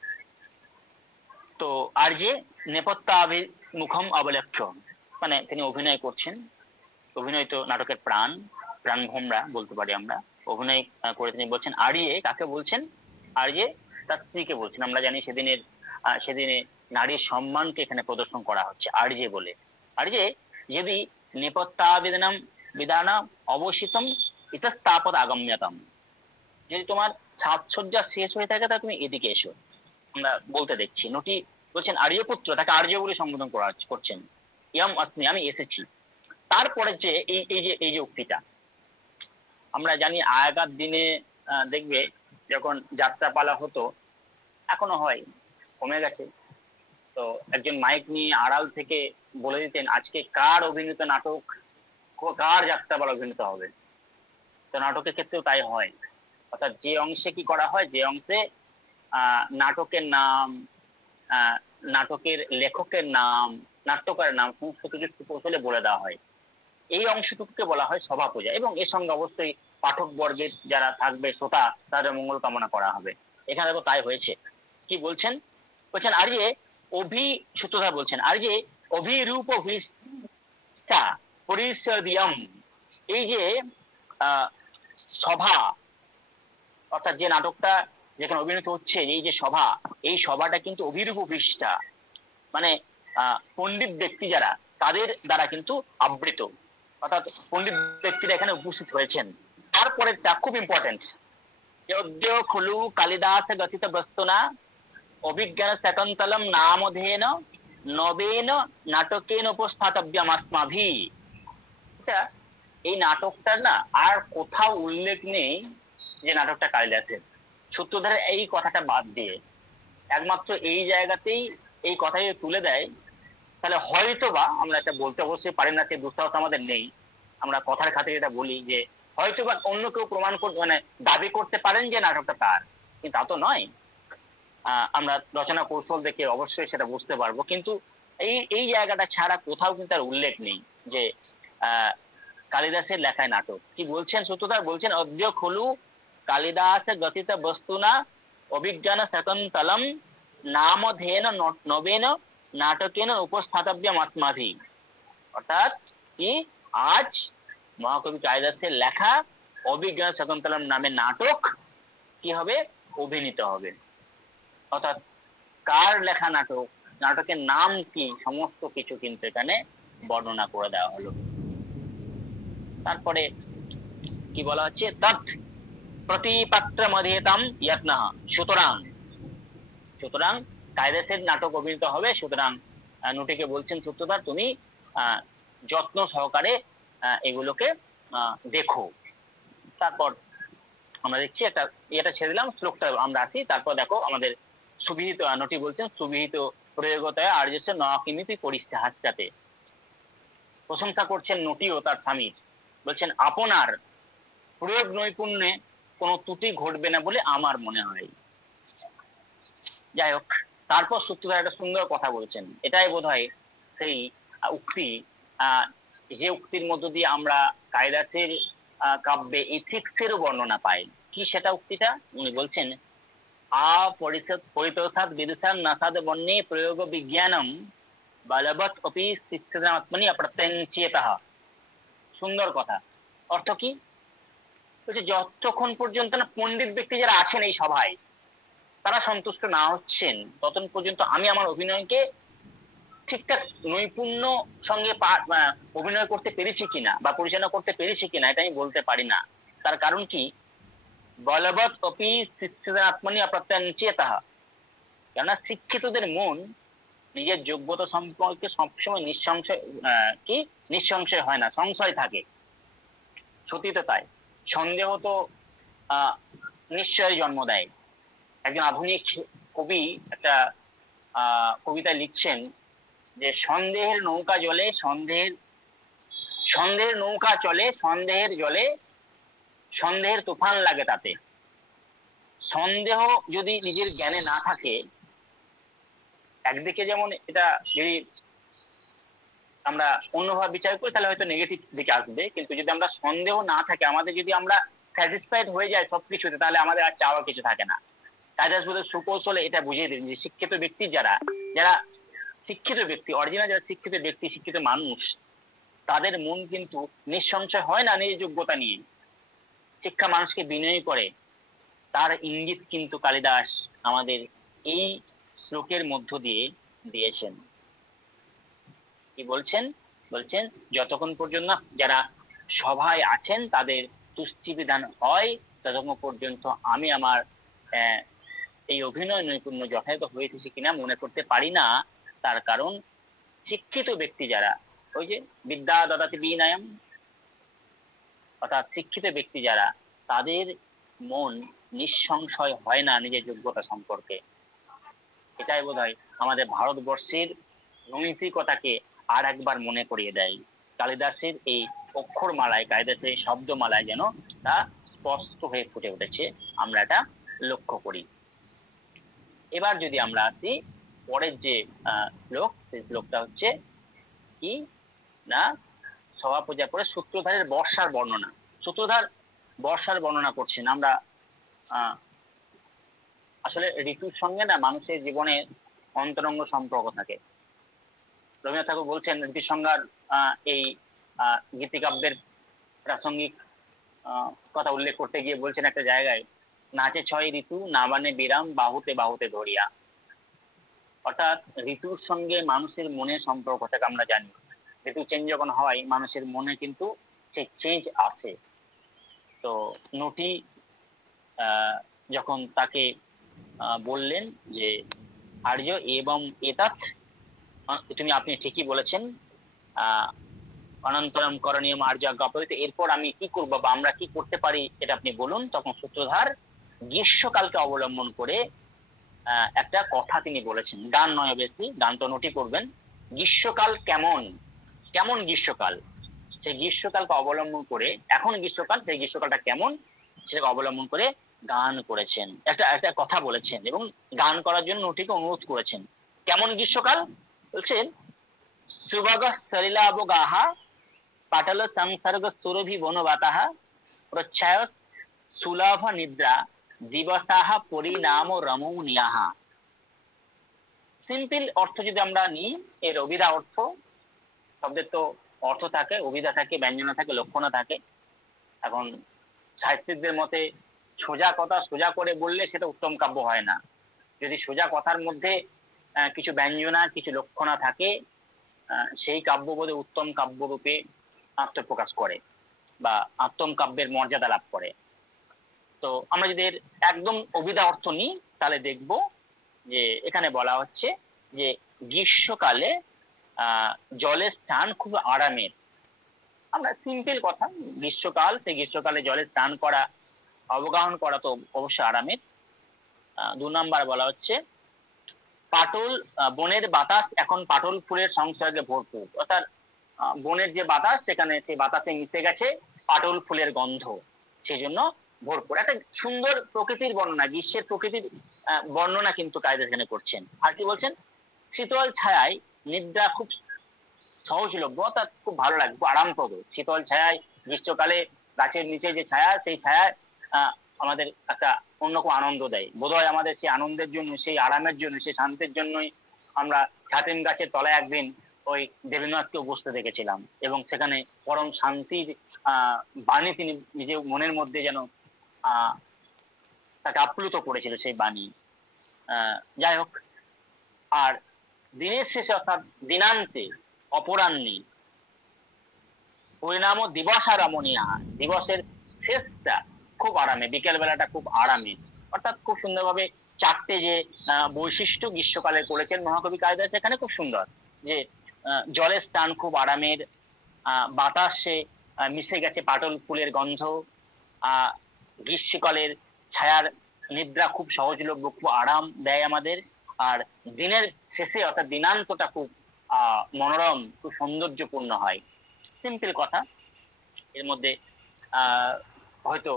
তো আর যে নেপথ্যাভিমুখম অবলক্ষ্য, মানে তিনি অভিনয় করছেন। অভিনয় তো নাটকের প্রাণ ভোমরা বলতে পারি আমরা। অভিনয় করে তিনি বলছেন আরিয়ে, কাকে বলছেন, আরিয়ে তার স্ত্রীকে বলছেন। আমরা জানি সেদিনে নারীর সম্মানকে এখানে প্রদর্শন করা হচ্ছে আর্যে বলে। আর্যে যদি নেপথ্যাবিধানম বিধানম অবশিতম ইতস্তাপদ আগম্যতম, যদি তোমার সাজসজ্জা শেষ হয়ে থাকে তাহলে তুমি এদিকে এসো। আমরা বলতে দেখছি নটি বলছেন আর্যপুত্র, তাকে আর্য বলে সম্বোধন করছেন, ইয়াম অস্মি, আমি এসেছি। তারপরে যে এই যে উক্তিটা আমরা জানি আগেকার দিনে দেখবে যখন যাত্রাপালা হতো, এখনো হয়, কমে গেছে, তো একজন মাইক নিয়ে আড়াল থেকে বলে দিতেন আজকে কার অভিনীত নাটক, কার যাত্রাপালা অভিনীত হবে। তো নাটকের ক্ষেত্রেও তাই হয়, অর্থাৎ যে অংশে কি করা হয়, যে অংশে নাটকের নাম, নাটকের লেখকের নাম, নাট্যকারের নাম সমস্ত কিছু সুকৌশলে বলে দেওয়া হয়, এই অংশটুকুকে বলা হয় সভা পূজা। এবং এর সঙ্গে অবশ্যই পাঠক বর্গের যারা থাকবে শ্রোতা তাদের মঙ্গল কামনা করা হবে। এখানে তো তাই হয়েছে। কি বলছেন আর যে সূত্রধার বলছেন আর যে অভিরূপ পরিসদিয়ম, এই যে সভা, অর্থাৎ যে নাটকটা যেখানে অভিনীত হচ্ছে, এই যে সভা, এই সভাটা কিন্তু অভিরূপ অভিষ্ঠা, মানে পণ্ডিত ব্যক্তি যারা তাদের দ্বারা কিন্তু আবৃত, অর্থাৎ পণ্ডিত ব্যক্তিরা এখানে উপস্থিত হয়েছেন। তারপরে যা খুব ইম্পর্টেন্ট, যদ্য খুলু কালিদাস গঠিত বস্তুনা অভিজ্ঞান শকুন্তলম নামধেন নবেন নাটকেন উপস্থাতব্যম अस्माभि। আচ্ছা, এই নাটকটার না আর কোথাও উল্লেখ নেই যে নাটকটা কালিদাসের। সূত্রধারের এই কথাটা বাদ দিয়ে একমাত্র এই জায়গাতেই এই কথাই তুলে দেয়, তাহলে হয়তো বা, আমরা এটা বলতে অবশ্যই পারি না, সে দুঃসাহস আমাদের নেই, আমরা কথার খাতিরে এটা বলি যে হয়তো বা অন্য কেউ প্রমাণ করতে, মানে দাবি করতে পারেন যে নাটকটা তার, কিন্তু তা তো নয়। আমরা রচনা কৌশল দেখে অবশ্যই সেটা বুঝতে পারবো, কিন্তু এই জায়গাটা ছাড়া কোথাও কিন্তু তার উল্লেখ নেই যে কালিদাসের লেখায় নাটক। কি বলছেন সূত্রধার, বলছেন অদ্য খলু কালিদাস গঠিত বস্তুনা অভিজ্ঞান শকুন্তলম নামধেন নবেন নাটকেন উপস্থাতব্যম अस्माभि। অর্থাৎ কি, আজ মহাকবি কালিদাসের লেখা অভিজ্ঞান শকুন্তলম নামে নাটক কি হবে, অভিনীত হবে। অর্থাৎ কার লেখা নাটক, নাটকের নাম কি, সমস্ত কিছু কিন্তু এখানে বর্ণনা করে দেওয়া হলো। তারপরে কি বলা হচ্ছে, তৎ প্রতিপাত্র মধেতাম যত্নঃ, সুতরাং কালিদাসের নাটক অভিনীত হবে, সুতরাং নুটিকে বলছেন সূত্রধার তুমি যত্ন সহকারে এগুলোকে দেখো। তারপর আমরা দেখছি একটা এটা ছেড়ে দিলাম, শ্লোকটা আমরা আসি, তারপর দেখো আমাদের সুবিহিত নটি বলছেন সুবিহিত প্রয়োগতায় আর্যছে ন কিমিতি করিষ্ঠে হাসতে, প্রশংসা করছেন নটি ও তার স্বামীর, বলছেন আপনার প্রয়োগ নৈপুণ্যে কোনো ত্রুটি ঘটবে না বলে আমার মনে হয়। যাই হোক, তারপর সূত্রধার একটা সুন্দর কথা বলছেন, এটাই বোধহয় সেই উক্তি যে উক্তির মধ্য দিয়ে আমরা কায়দাসের কাব্যে ইথিক্সেরও বর্ণনা পাই। কি সেটা উক্তিটা? উনি বলছেন পরিতোষাদ বিদুষান নাসাদ বন্যে প্রয়োগ বিজ্ঞানম বলবৎ অপি শিক্ষাত্মনি অপ্রত্যঞ্চেতঃ। সুন্দর কথা। অর্থ কি? বলছে যতক্ষণ পর্যন্ত না পণ্ডিত ব্যক্তি যারা আছেন এই সভায় তারা সন্তুষ্ট না হচ্ছেন, ততক্ষণ পর্যন্ত আমি আমার অভিনয়কে ঠিকঠাক নৈপুণ্য সঙ্গে অভিনয় করতে পেরেছি কিনা বা পরিচালনা করতে পেরেছি কিনা এটা আমি বলতে পারি না। তার কারণ কি? বলবৎ অপি শিক্ষাত্মনি অপ্রত্যঞ্চেতঃ। কেননা শিক্ষিতদের মন নিজের যোগ্যতা সম্পর্কে সবসময় নিঃসংশয় হয় না, সংশয় থাকে। সত্যি তো তাই। সন্দেহ তো নিশ্চয়ই জন্ম দেয়। একজন আধুনিক কবি একটা কবিতায় লিখছেন যে সন্দেহের নৌকা জলে সন্দেহের নৌকা চলে সন্দেহের জলে, সন্দেহের তুফান লাগে তাতে। সন্দেহ যদি নিজের জ্ঞানে না থাকে, একদিকে যেমন এটা যদি আমরা অন্যভাবে বিচার করি তাহলে হয়তো নেগেটিভ দিকে আসবে, কিন্তু যদি আমরা সন্দেহ না থাকে, আমাদের যদি আমরা স্যাটিসফাইড হয়ে যায় সবকিছুতে, তাহলে আমাদের আর চাওয়ার কিছু থাকে না। কায়দাসবোধের সুকৌশলে এটা বুঝিয়ে দিন যে শিক্ষিত ব্যক্তি যারা শিক্ষিত ব্যক্তি, অরিজিনাল যারা শিক্ষিত ব্যক্তি, শিক্ষিত মানুষ, তাদের মন কিন্তু নিঃসংশয় হয় না নিজের যোগ্যতা নিয়ে। শিক্ষা মানুষকে বিনয়ী করে, তার ইঙ্গিত কিন্তু কালিদাস আমাদের এই শ্লোকের মধ্য দিয়ে দিয়েছেন। কি বলছেন? বলছেন যতক্ষণ পর্যন্ত যারা সভায় আছেন তাদের তুষ্টি বিধান হয়, ততক্ষণ পর্যন্ত আমি আমার এই অভিনয় নৈপুণ্য যথাযথ হয়েছে কিনা মনে করতে পারি না। তার কারণ শিক্ষিত ব্যক্তি যারা, ওই যে বিদ্যা দদাতি বিনয়ম, অর্থাৎ শিক্ষিত ব্যক্তি যারা, তাদের মন নিঃসংশয় হয় না নিজের যোগ্যতা সম্পর্কে। এটাই বোধহয় আমাদের ভারতবর্ষের নৈতিকতাকে আর একবার মনে করিয়ে দেয়। কালিদাসের এই অক্ষরমালায়, কালিদাসের এই শব্দমালায় যেন তা স্পষ্ট হয়ে ফুটে উঠেছে, আমরা এটা লক্ষ্য করি। এবার যদি আমরা আসি পরের যে শ্লোক, সেই শ্লোকটা হচ্ছে কি না, সভা পূজা করে সূত্রধারের বর্ষার বর্ণনা। সূত্রধার বর্ষার বর্ণনা করছেন। আমরা আসলে ঋতুর সঙ্গে না মানুষের জীবনে অন্তরঙ্গ সম্পর্ক থাকে। রবীন্দ্রনাথ ঠাকুর বলছেন ঋতুসংজ্ঞার এই গীতিকাব্যের প্রাসঙ্গিক কথা উল্লেখ করতে গিয়ে বলছেন একটা জায়গায়, নাচে ছয় ঋতু না মানে বিরাম বাহুতে বাহুতে ধরিয়া। অর্থাৎ ঋতুর সঙ্গে মানুষের মনের সম্পর্ক থাকে। আমরা জানি ঋতু চেঞ্জ যখন হয় মানুষের মনে কিন্তু সেই চেঞ্জ আসে। তো নটি যখন তাকে বললেন যে আর্য এবং এতাত, আপনি ঠিকই বলেছেন, অনন্তরম করণীয় আর্য আজ্ঞাপয়িত, এরপর আমি কি করব বা আমরা কি করতে পারি এটা আপনি বলুন। তখন সূত্রধার গ্রীষ্মকালকে অবলম্বন করে একটা কথা তিনি বলেছেন। গান নয়, বেশি গান তো নোটি করবেন। গ্রীষ্মকাল কেমন কেমন গ্রীষ্মকাল, সেই গ্রীষ্মকালকে অবলম্বন করে, এখন গ্রীষ্মকাল, সেই গ্রীষ্মকালটা কেমন সেটাকে অবলম্বন করে গান করেছেন, একটা কথা বলেছেন এবং গান করার জন্য নোটিকে অনুরোধ করেছেন। কেমন গ্রীষ্মকাল? বলছেন সুভগ সলিলাবগাহা পাটল সংসর্গ সুরভি বনবাতাহা প্রচ্ছায় সুলভ নিদ্রা দিবসাহ পরিণাম রমণীয়াহা। সিম্পল অর্থ যদি আমরা নিই, এর অভিধা অর্থ, শব্দের তো অর্থ থাকে, অভিধা থাকে, ব্যঞ্জনা থাকে, লক্ষণা থাকে। এখন সাহিত্যিকদের মতে সোজা কথা সোজা করে বললে সেটা উত্তম কাব্য হয় না। যদি সোজা কথার মধ্যে কিছু ব্যঞ্জনা, কিছু লক্ষণা থাকে, সেই কাব্যবোধে উত্তম কাব্যরূপে আত্মপ্রকাশ করে বা আত্মম কাব্যের মর্যাদা লাভ করে। তো আমরা যদি একদম অভিধা অর্থ নিই তাহলে দেখব যে এখানে বলা হচ্ছে যে গ্রীষ্মকালে জলের স্নান খুব আরামের। আমরা সিম্পল কথা, গ্রীষ্মকাল, সেই গ্রীষ্মকালে জলে স্নান করা অবগাহন করা তো অবশ্যই আরামের। 2 নাম্বার বলা হচ্ছে পাটল বনের বাতাস এখন পাটল ফুলের সংসর্গে ভরপুর, অর্থাৎ বনের যে বাতাস সেখানে সেই বাতাসে মিশে গেছে পাটল ফুলের গন্ধ, সেই জন্য ভরপুর। একটা সুন্দর প্রকৃতির বর্ণনা, গ্রীষ্মের প্রকৃতির বর্ণনা কিন্তু কায়দা এখানে করছেন। আর কি বলছেন, শীতল ছায়ায় নিদ্রা খুব সহজলভ্য, অর্থাৎ খুব ভালো লাগে, খুব আরামপ্রদ। শীতল ছায়ায় গ্রীষ্মকালে গাছের নিচে যে ছায়া, সেই ছায়া আমাদের একটা অন্যরকম আনন্দ দেয়। বোধহয় আমাদের সেই আনন্দের জন্য, সেই আরামের জন্য, সেই শান্তির জন্যই আমরা ছাতিম গাছের তলায় একদিন ওই দেবীনাথকে বসতে দেখেছিলাম, এবং সেখানে পরম শান্তির বাণী তিনি নিজের মনের মধ্যে যেন তাকে আপ্লুত করেছিল সেই বাণী। যাই হোক, আর দিনের শেষে অর্থাৎ দিনান্তে অপরাহ্নে পরিণাম দিবসা রমণীয়া, দিবসের শেষটা খুব আরামে, বিকেল বেলাটা খুব আরামে, অর্থাৎ খুব সুন্দরভাবে চারটে যে বৈশিষ্ট্য গ্রীষ্মকালে করেছেন মহাকবি কালিদাস এখানে খুব সুন্দর, যে জলের স্থান খুব আরামের, বাতাসে মিশে গেছে পাটল ফুলের গন্ধ, গ্রীষ্মকালের ছায়ার নিদ্রা খুব সহজলভ্য, খুব আরাম দেয় আমাদের, আর দিনের শেষে অর্থাৎ দিনান্তটা খুব মনোরম, খুব সৌন্দর্যপূর্ণ হয়। সিম্পল কথা, এর মধ্যে হয়তো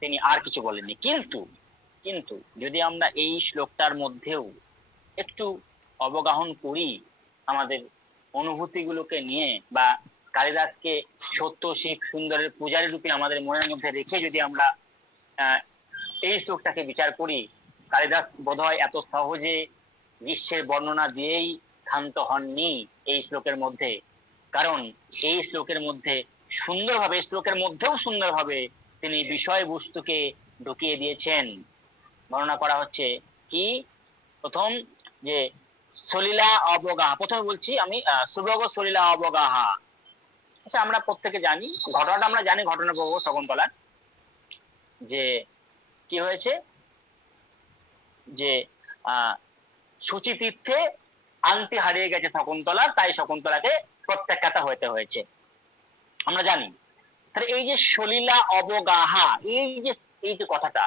তিনি আর কিছু বলেননি। কিন্তু কিন্তু যদি আমরা এই শ্লোকটার মধ্যেও একটু অবগাহন করি আমাদের অনুভূতিগুলোকে নিয়ে, বা কালিদাসকে সত্য শিব সুন্দরের পূজারী রূপে আমাদের মনের মধ্যে রেখে যদি আমরা এই শ্লোকটাকে বিচার করি, কালিদাস বোধহয় এত সহজে গ্রীষ্মের বর্ণনা দিয়েই ক্ষান্ত হননি এই শ্লোকের মধ্যে। কারণ এই শ্লোকের মধ্যে সুন্দরভাবে, শ্লোকের মধ্যেও সুন্দরভাবে তিনি বিষয়বস্তুকে ঢুকিয়ে দিয়েছেন। বর্ণনা করা হচ্ছে কি, প্রথম যে সলিলা অবগাহা, প্রথমে বলছি আমি সুভগ সলিলা অবগাহা। আচ্ছা, আমরা প্রত্যেকে জানি ঘটনাটা, আমরা জানি ঘটনা প্রভু শকুন্তলার, যে কি হয়েছে, যে সুচিতীর্থে আংটি হারিয়ে গেছে শকুন্তলার, তাই শকুন্তলাকে প্রত্যাখ্যাত হতে হয়েছে, আমরা জানি। তাহলে এই যে সলিলা অবগাহা, এই যে কথাটা,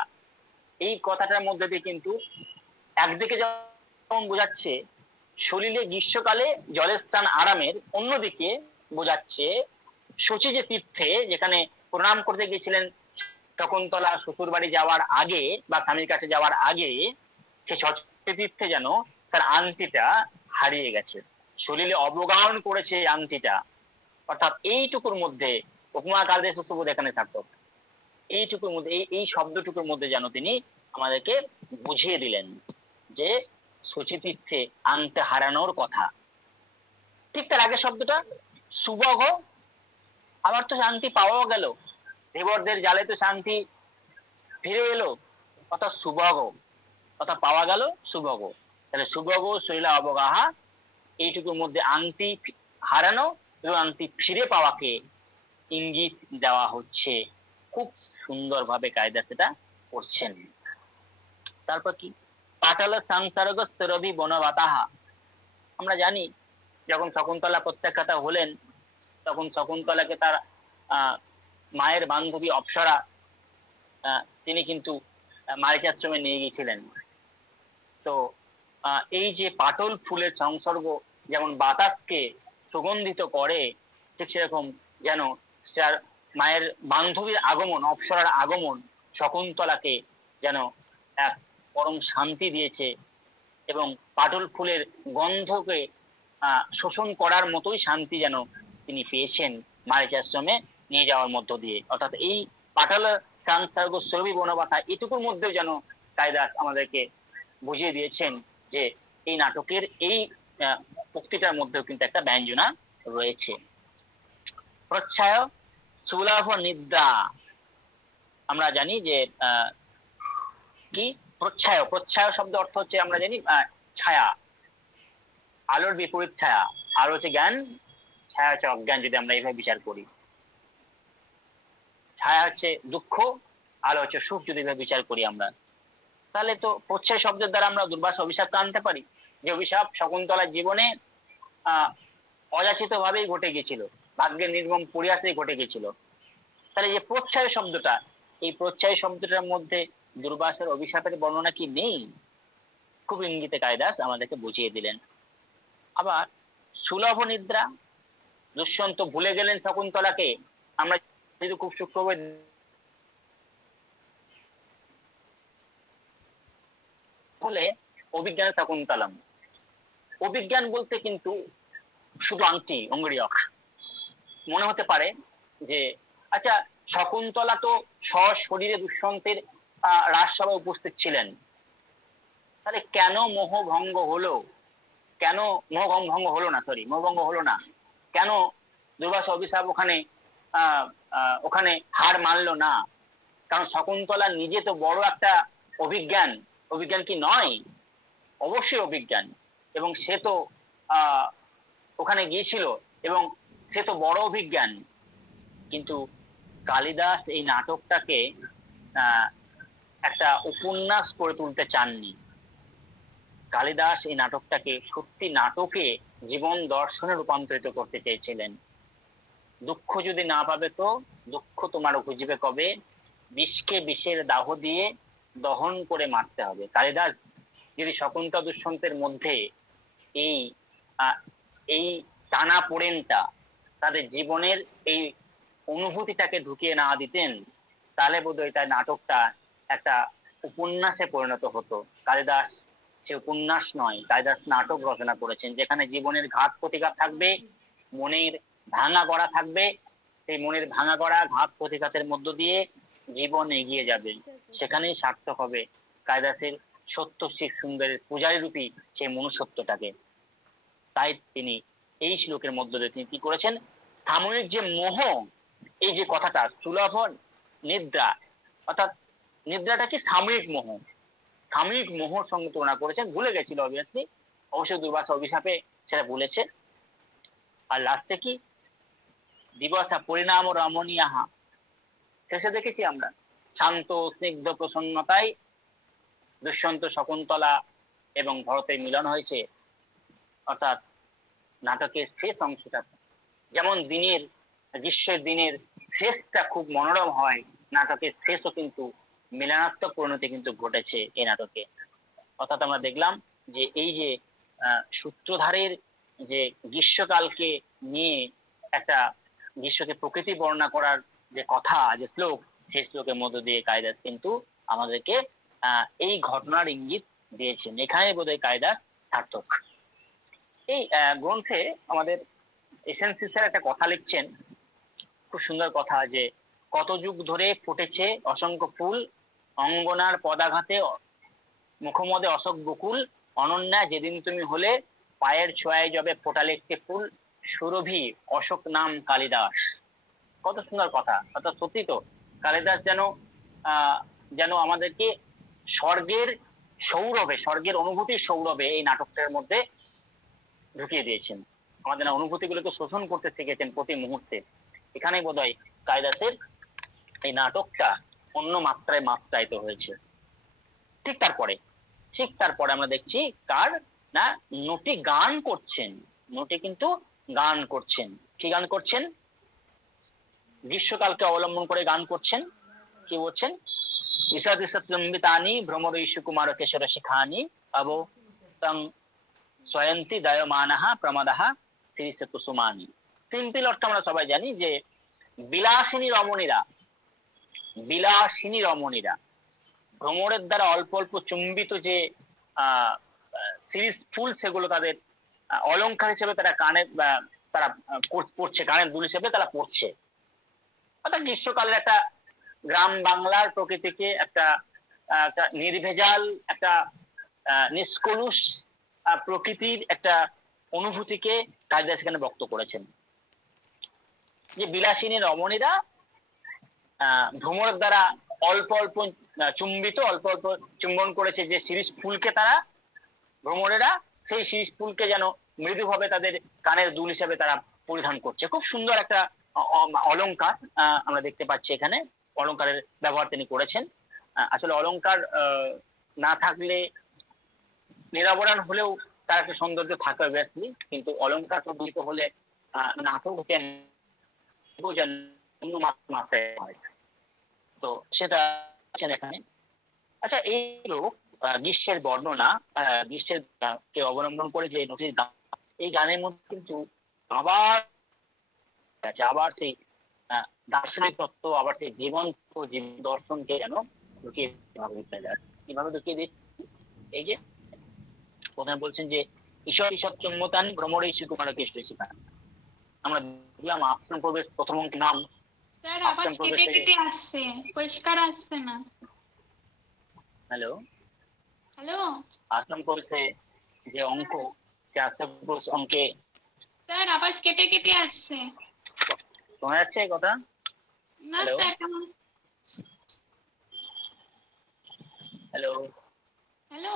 এই কথাটার মধ্যে দিয়ে কিন্তু একদিকে যেমন বোঝাচ্ছে সলিলে গ্রীষ্মকালে জলের স্থান আরামের, অন্যদিকে বোঝাচ্ছে শচী যে তীর্থে যেখানে প্রণাম করতে গিয়েছিলেন শকুন্তলা শ্বশুর বাড়ি যাওয়ার আগে বা স্বামীর কাছে যাওয়ার আগে, সে শচী তীর্থে যেন তার আংটিটা হারিয়ে গেছে, সলিলে অবগাহন করেছে আংটিটা। অর্থাৎ এইটুকুর মধ্যে উপমা কালদেশ সুবোধ এখানে থাকতো, এইটুকুর মধ্যে, এই শব্দটুকুর মধ্যে যেন তিনি আমাদেরকে বুঝিয়ে দিলেন যে শচীতীর্থে আংটি হারানোর কথা। ঠিক তার আগের শব্দটা সুবগ, আবার তো শান্তি পাওয়াও গেল, দেবরদের জালে তো শান্তি ফিরে এলো, অর্থাৎ সুবগ, অর্থাৎ পাওয়া গেল সুবগ। তাহলে সুবগ শৈলা অবগাহা, এইটুকুর মধ্যে আংটি হারানো এবং আংটি ফিরে পাওয়াকে ইঙ্গিত দেওয়া হচ্ছে। খুব সুন্দরভাবে কায়দা সেটা করছেন। তারপর কি, পাটাল সংসর্গ স্তরভি বনবাতাহা, আমরা জানি যখন শকুন্তলা প্রত্যাখ্যাত হলেন, তখন শকুন্তলাকে তার মায়ের বান্ধবী অপ্সরা তিনি কিন্তু মারিচাশ্রমে নিয়ে গিয়েছিলেন। তো এই যে পাটল ফুলের সংসর্গ যেমন বাতাসকে সুগন্ধিত করে, ঠিক সেরকম যেন মায়ের বান্ধবীর আগমন, অপ্সরার আগমন শকুন্তলাকে যেন এক পরম শান্তি দিয়েছে, এবং পাটল ফুলের গন্ধকে শোষণ করার মতোই শান্তি যেন তিনি পেয়েছেন মারিচাশ্রমে নিয়ে যাওয়ার মধ্য দিয়ে। অর্থাৎ এই পাটাল সংসর্গ শ্রবী বনবাতা, এটুকুর মধ্যেও যেন কালিদাস আমাদেরকে বুঝিয়ে দিয়েছেন যে এই নাটকের এই উক্তিটার মধ্যেও কিন্তু একটা ব্যঞ্জনা রয়েছে। প্রচ্ছায় সুলভ নিদ্রা, আমরা জানি যে কি প্রচ্ছায়, প্রচ্ছায় শব্দ অর্থ হচ্ছে আমরা জানি ছায়া, আলোর বিপরীত ছায়া। আলো হচ্ছে জ্ঞান, ছায়া হচ্ছে অজ্ঞান, যদি আমরা এইভাবে বিচার করি। ছায়া হচ্ছে দুঃখ, আলো হচ্ছে সুখ, যদি এইভাবে বিচার করি আমরা। তাহলে তো প্রচ্ছায় শব্দের দ্বারা আমরা দুর্বাস অভিশাপকে আনতে পারি, যে অভিশাপ শকুন্তলার জীবনে অযাচিত ভাবেই ঘটে গেছিল, ভাগ্যের নির্মম পরিহাসেই ঘটে গেছিল। তাহলে যে প্রচ্ছায় শব্দটা, এই প্রত্যয় শব্দটার মধ্যে দুর্বাসার অভিশাপের বর্ণনা কি নেই? খুব ইঙ্গিতে কালিদাস আমাদেরকে বুঝিয়ে দিলেন। আবার সুলভ নিদ্রা, দুষ্যন্ত ভুলে গেলেন শকুন্তলাকে। আমরা যদি খুব সূক্ষ্মভাবে বলে অভিজ্ঞান শকুন্তলম, অভিজ্ঞান বলতে কিন্তু শুধু আংটি অঙ্গুরিয়ক মনে হতে পারে যে আচ্ছা শকুন্তলা তো সশরীরে দুষ্যন্তের রাজসভায় উপস্থিত ছিলেন, তাহলে কেন মোহভঙ্গ হলো? কেন মোহভঙ্গ হলো না, মোহভঙ্গ হলো না কেন? দুর্বাসা অভিশাপ ওখানে হার মানলো না? কারণ শকুন্তলা নিজে তো বড় একটা অভিজ্ঞান। অভিজ্ঞান কি নয়? অবশ্যই অভিজ্ঞান, এবং সে তো ওখানে গিয়েছিল এবং সে তো বড় অভিজ্ঞান। কিন্তু কালিদাস এই নাটকটাকে একটা উপন্যাস করে তুলতে চাননি। কালিদাস এই নাটকটাকে সত্যি নাটকে জীবন দর্শনে রূপান্তরিত করতে চেয়েছিলেন। দুঃখ যদি না পাবে তো দুঃখ তোমার খুঁজবে কবে, বিষকে বিষের দাহ দিয়ে দহন করে মারতে হবে। কালিদাস যদি শকুন্তলা দুষ্যন্তের মধ্যে এই এই টানা পোড়েনটা, তাদের জীবনের এই অনুভূতিটাকে ঢুকিয়ে না দিতেন, তাহলে বোধহয় তার নাটকটা একটা উপন্যাসে পরিণত হতো। কালিদাস সে উপন্যাস নয়, কালিদাস নাটক রচনা করেছেন, যেখানে জীবনের ঘাত প্রতিঘাত থাকবে, মনের ভাঙা গড়া থাকবে। সেই মনের ভাঙা গড়া ঘাত প্রতিঘাতের মধ্য দিয়ে জীবন এগিয়ে যাবে, সেখানেই সার্থক হবে কালিদাসের সত্য শিব সুন্দরের পূজারী রূপী সেই মনুষ্যত্বটাকে। তাই তিনি এই শ্লোকের মধ্য দিয়ে তিনি কি করেছেন, সাময়িক যে মোহ, এই যে কথাটা সুলভ নিদ্রা, অর্থাৎ নিদ্রাটা কি সাময়িক মোহ, সাময়িক মোহর সঙ্গে তুলনা করেছেন। ভুলে গেছিল অবভিয়াসলি, অবশ্যই দুর্বাসা অভিশাপে সেটা ভুলেছে। আর লাস্টে কি দিবসা পরিণাম রমণীয়াহা, শেষে দেখেছি আমরা শান্ত স্নিগ্ধ প্রসন্নতায় দুষ্যন্ত শকুন্তলা এবং ভরতের মিলন হয়েছে। অর্থাৎ নাটকের শেষ অংশটা যেমন দিনের গ্রীষ্মের দিনের শেষটা খুব মনোরম হয়, নাটকের শেষও কিন্তু মিলনাত্মক পরিণতি কিন্তু ঘটেছে এই নাটকে। অর্থাৎ আমরা দেখলাম যে এই যে সূত্রধারের যে গ্রীষ্মকালকে নিয়ে একটা গ্রীষ্মকে প্রকৃতি বর্ণনা করার যে কথা, যে শ্লোক, সেই শ্লোকের মধ্য দিয়ে কালিদাস কিন্তু আমাদেরকে এই ঘটনার ইঙ্গিত দিয়েছেন। এখানে বোধহয় কালিদাস সার্থক। এই গ্রন্থে আমাদের এসেন্সি স্যার একটা কথা লিখছেন, খুব সুন্দর কথা, যে কত যুগ ধরে ফুটেছে অসংখ্য ফুল, অঙ্গনার পদাঘাতে মুখমদে অশোক বকুল, অনন্যা যেদিন তুমি হলে পায়ের ছোঁয়ায় যবে ফোটালে একটি ফুল, সুরভি অশোক নাম কালিদাস। কত সুন্দর কথা। অর্থাৎ সত্যি তো কালিদাস যেন আমাদেরকে স্বর্গের সৌরভে, স্বর্গের অনুভূতির সৌরভে এই নাটকটার মধ্যে ঢুকিয়ে দিয়েছেন। আমাদের অনুভূতিগুলোকে শোষণ করতে শিখেছেন প্রতি মুহূর্তে। এখানেই বোধহয় কালিদাসের এই নাটকটা অন্য মাত্রায় মাত্রায়িত হয়েছে। ঠিক তারপরে আমরা দেখছি কার না, নটি গান করছেন। নটি কিন্তু গান করছেন। কি গান করছেন? গ্রীষ্মকালকে অবলম্বন করে গান করছেন। কি বলছেন? ঈষৎ ভ্রমরৈষু কুমার কেশর শিখানি অব তং স্বয়ন্তি দয়মানহা প্রমদাহা শ্রীশ কুসুমানি। সিম্পল অর্থ আমরা সবাই জানি যে বিলাসিনী রমণীরা ভ্রমরের দ্বারা অল্প অল্প চুম্বিত যে শিরীষ ফুল, সেগুলো তাদের অলংকার হিসেবে তারা তারা পড়ছে, কানের দুল হিসেবে তারা পড়ছে। অর্থাৎ গ্রীষ্মকালের একটা গ্রাম বাংলার প্রকৃতিকে একটা নির্ভেজাল, একটা নিষ্কলুষ প্রকৃতির একটা অনুভূতিকে কালিদাস এখানে ব্যক্ত করেছেন। যে বিলাসিনী রমণীরা ভ্রমরের দ্বারা অল্প অল্প চুম্বিত, অল্প অল্প চুম্বন করেছে যে শিরীষ ফুলকে, তারা ভ্রমরেরা সেই শিরীষ ফুলকে যেন মৃদুভাবে তাদের কানের দুল হিসেবে তারা পরিধান করছে। খুব সুন্দর একটা অলংকার আমরা দেখতে পাচ্ছি এখানে। অলংকারের ব্যবহার তিনি করেছেন। আসলে অলংকার না থাকলে, নিরাবরণ হলেও তার একটা সৌন্দর্য থাকে অবভিয়াসলি, কিন্তু অলংকার প্রদত্ত হলে নাটক মাত্রায় হয়। তো সেটা আছেন এখানে। আচ্ছা, এই লোক গ্রীষ্মের বর্ণনা, গ্রীষ্মের কে অবলম্বন করে যে নদীর গান, এই গানের মধ্যে কিন্তু আবার আছে, আবার সেই দার্শনিক তত্ত্ব, আবার সেই জীবন্ত জীবন দর্শনকে যেন ঢুকিয়ে দিতে যায়। কিভাবে ঢুকিয়ে দিচ্ছে? এই যে প্রথমে বলছেন যে ঈশ্বর ঈশ্বর চম্মতান ভ্রমণে সুকুমার কৃষ্ণ শিখা। আমরা দেখলাম আশ্রম প্রবেশ প্রথম অঙ্কের নাম। স্যার আওয়াজ আশ্রম কেটে প্রবেশে, কেটে আসছে, পরিষ্কার আসছে না। হ্যালো, হ্যালো আশ্রম প্রবেশে যে অঙ্ক, সে আশ্রম প্রবেশ অঙ্কে স্যার আওয়াজ কেটে কেটে আসছে। শোনা যাচ্ছে এই কথা? না hello sir. Hello, hello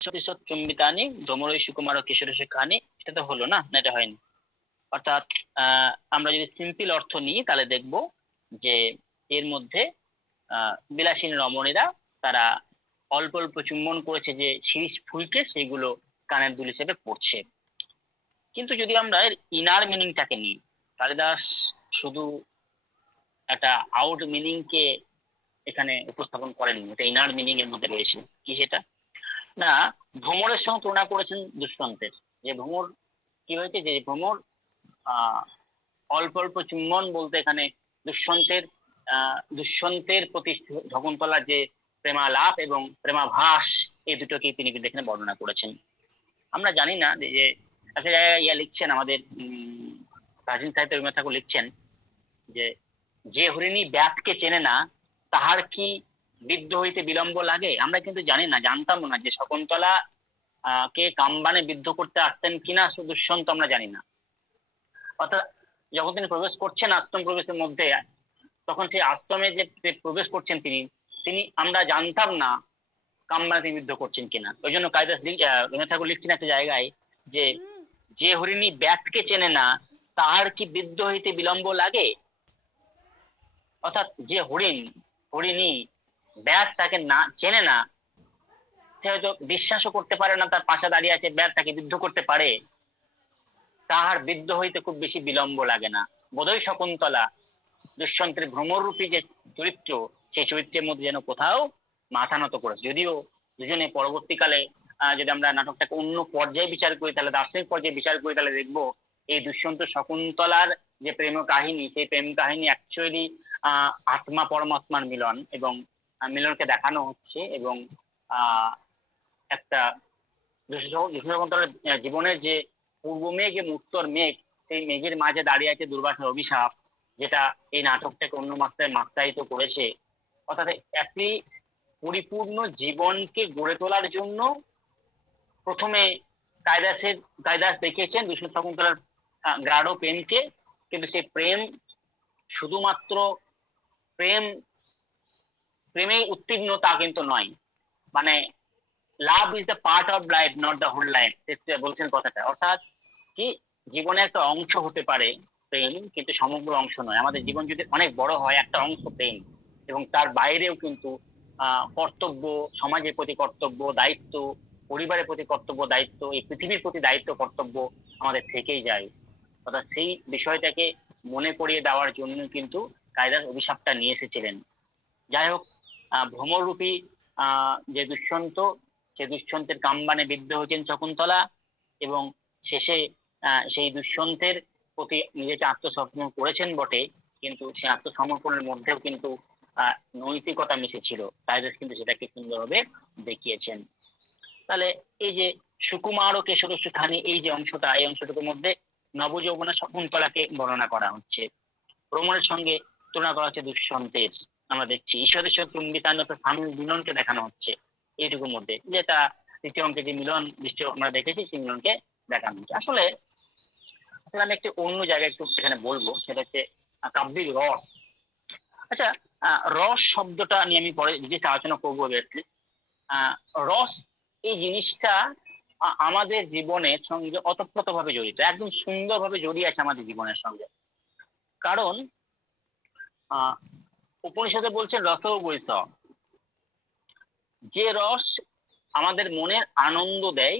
Satish চুম্বিতানি ভ্রমরই সুকুমার কিশোর শিখানি, এটা তো হলো না, না এটা হয়নি। অর্থাৎ আমরা যদি সিম্পল অর্থ নিই তাহলে দেখব যে এর মধ্যে বিলাসীন রমণীরা তারা অল্প অল্প চুম্বন করেছে যে শিরিষ ফুলকে, সেগুলো কানের দুল হিসেবে পড়ছে। কিন্তু যদি আমরা এর ইনার মিনিংটাকে নিই, কালিদাস শুধু একটা আউট মিনিং কে এখানে উপস্থাপন করেননি, এটা ইনার মিনিং এর মধ্যে রয়েছে। কি সেটা? না, ভ্রমরের সঙ্গে তুলনা করেছেন দুষ্যন্তের। যে ভ্রমর কি হয়েছে, যে ভ্রমর অল্প অল্প চুম্বন বলতে এখানে দুষ্যন্তের দুষ্যন্তের প্রতি শকুন্তলার যে প্রেমালাপ এবং প্রেমাভাস, এই দুটোকেই তিনি কিন্তু এখানে বর্ণনা করেছেন। আমরা জানি না যে একটা জায়গায় লিখছেন আমাদের প্রাচীন সাহিত্যে রবীন্দ্রনাথ ঠাকুর লিখছেন যে যে হরিণী ব্যাতকে চেনে না, তাহার কি বিদ্ধ হইতে বিলম্ব লাগে। আমরা কিন্তু জানি না, জানতাম না যে শকুন্তলা কে কামবানে বিদ্ধ করতে আসতেন কিনা দুষ্যন্ত, আমরা জানি না। অর্থাৎ যখন তিনি প্রবেশ করছেন আশ্রম প্রবেশের মধ্যে, তখন সেই আশ্রমে যে প্রবেশ করছেন তিনি আমরা জানতাম না কামবানে তিনি বিদ্ধ করছেন কিনা। ওই জন্য কালিদাস রবীন্দ্রনাথ ঠাকুর লিখছেন একটা জায়গায় যে যে হরিণী ব্যাতকে চেনে না, তাহার কি বিদ্ধ হইতে বিলম্ব লাগে। অর্থাৎ যে হরিণী ব্যাত তাকে না চেনে না, সে হয়তো বিশ্বাসও করতে পারে না তার পাশে দাঁড়িয়ে আছে ব্যাত তাকে বিদ্ধ করতে পারে, তাহার বিদ্ধ হইতে খুব বেশি বিলম্ব লাগে না। বোধহয় শকুন্তলা দুষ্যন্তের ভ্রমরূপী যে চরিত্র, সেই চরিত্রের মধ্যে যেন কোথাও মাথা নত করেছে। যদিও দুজনে পরবর্তীকালে যদি আমরা নাটকটাকে অন্য পর্যায়ে বিচার করি, তাহলে দার্শনিক পর্যায়ে বিচার করি, তাহলে দেখবো এই দুষ্যন্ত শকুন্তলার যে প্রেম কাহিনী, সেই প্রেম কাহিনী অ্যাকচুয়ালি আত্মা পরমাত্মার মিলন, এবং মিলনকে দেখানো হচ্ছে। এবং একটা শকুন্তলার জীবনের যে পূর্ব মেঘ এবং উত্তর মেঘ, সেই মেঘের মাঝে দাঁড়িয়ে আছে দুর্বাসার অভিশাপ, যেটা এই নাটকটাকে অন্য মাত্রায় মাত্রায়িত করেছে। অর্থাৎ একটি পরিপূর্ণ জীবনকে গড়ে তোলার জন্য প্রথমে কালিদাস দেখিয়েছেন দুষ্যন্ত শকুন্তলার গাঢ় প্রেমকে, কিন্তু সেই প্রেম শুধুমাত্র প্রেমে উত্তীর্ণ তা কিন্তু নয়। মানে love is the part of life, not the whole life, বলছেন কথাটা। অর্থাৎ কি, জীবনে একটা অংশ হতে পারে প্রেম, কিন্তু সমগ্র অংশ নয়। আমাদের জীবন যদি অনেক বড় হয়, একটা অংশ প্রেম, এবং তার বাইরেও কিন্তু কর্তব্য, সমাজের প্রতি কর্তব্য, দায়িত্ব, পরিবারের প্রতি কর্তব্য, দায়িত্ব, এই পৃথিবীর প্রতি দায়িত্ব, কর্তব্য আমাদের থেকেই যায়। অর্থাৎ সেই বিষয়টাকে মনে করিয়ে দেওয়ার জন্য কিন্তু কালিদাস অভিশাপটা নিয়ে এসেছিলেন। যাই হোক, ভ্রমরূপী যে দুষ্যন্ত, সে দুষ্যন্তের কামবানে বিদ্ধ হয়েছেন শকুন্তলা, এবং শেষে সেই দুষ্যন্তের প্রতি নিজেকে আত্মসমর্পণ করেছেন বটে, কিন্তু সেই আত্মসমর্পণের মধ্যেও কিন্তু নৈতিকতা মিশেছিল। কালিদাস কিন্তু সেটাকে সুন্দরভাবে দেখিয়েছেন। তাহলে এই যে সুকুমার ও কেশর সুখানি, এই যে অংশটা, এই অংশটুকুর মধ্যে নবযৌবনা শকুন্তলাকে বর্ণনা করা হচ্ছে, ভ্রমণের সঙ্গে তুলনা করা হচ্ছে দুষ্যন্তের। আমরা দেখছি ঈশ্বরের সঙ্গে চুম্বিতান্য স্বামী মিলনকে দেখানো হচ্ছে এইটুকুর মধ্যে, যেটা তৃতীয় অঙ্কে যে মিলন দৃষ্টি আমরা দেখেছি, সেই মিলনকে দেখানো হচ্ছে। আসলে আমি একটি অন্য জায়গায় একটু সেখানে বলবো, সেটা হচ্ছে কাব্যিক রস। আচ্ছা, রস শব্দটা নিয়ে আমি পরে যে আলোচনা করবো। রস এই জিনিসটা আমাদের জীবনের সঙ্গে অতপ্রতভাবে জড়িত, একদম সুন্দরভাবে জড়িয়ে আছে আমাদের জীবনের সঙ্গে। কারণ উপনিষদে বলছেন রস বৈষ, যে রস আমাদের মনের আনন্দ দেয়,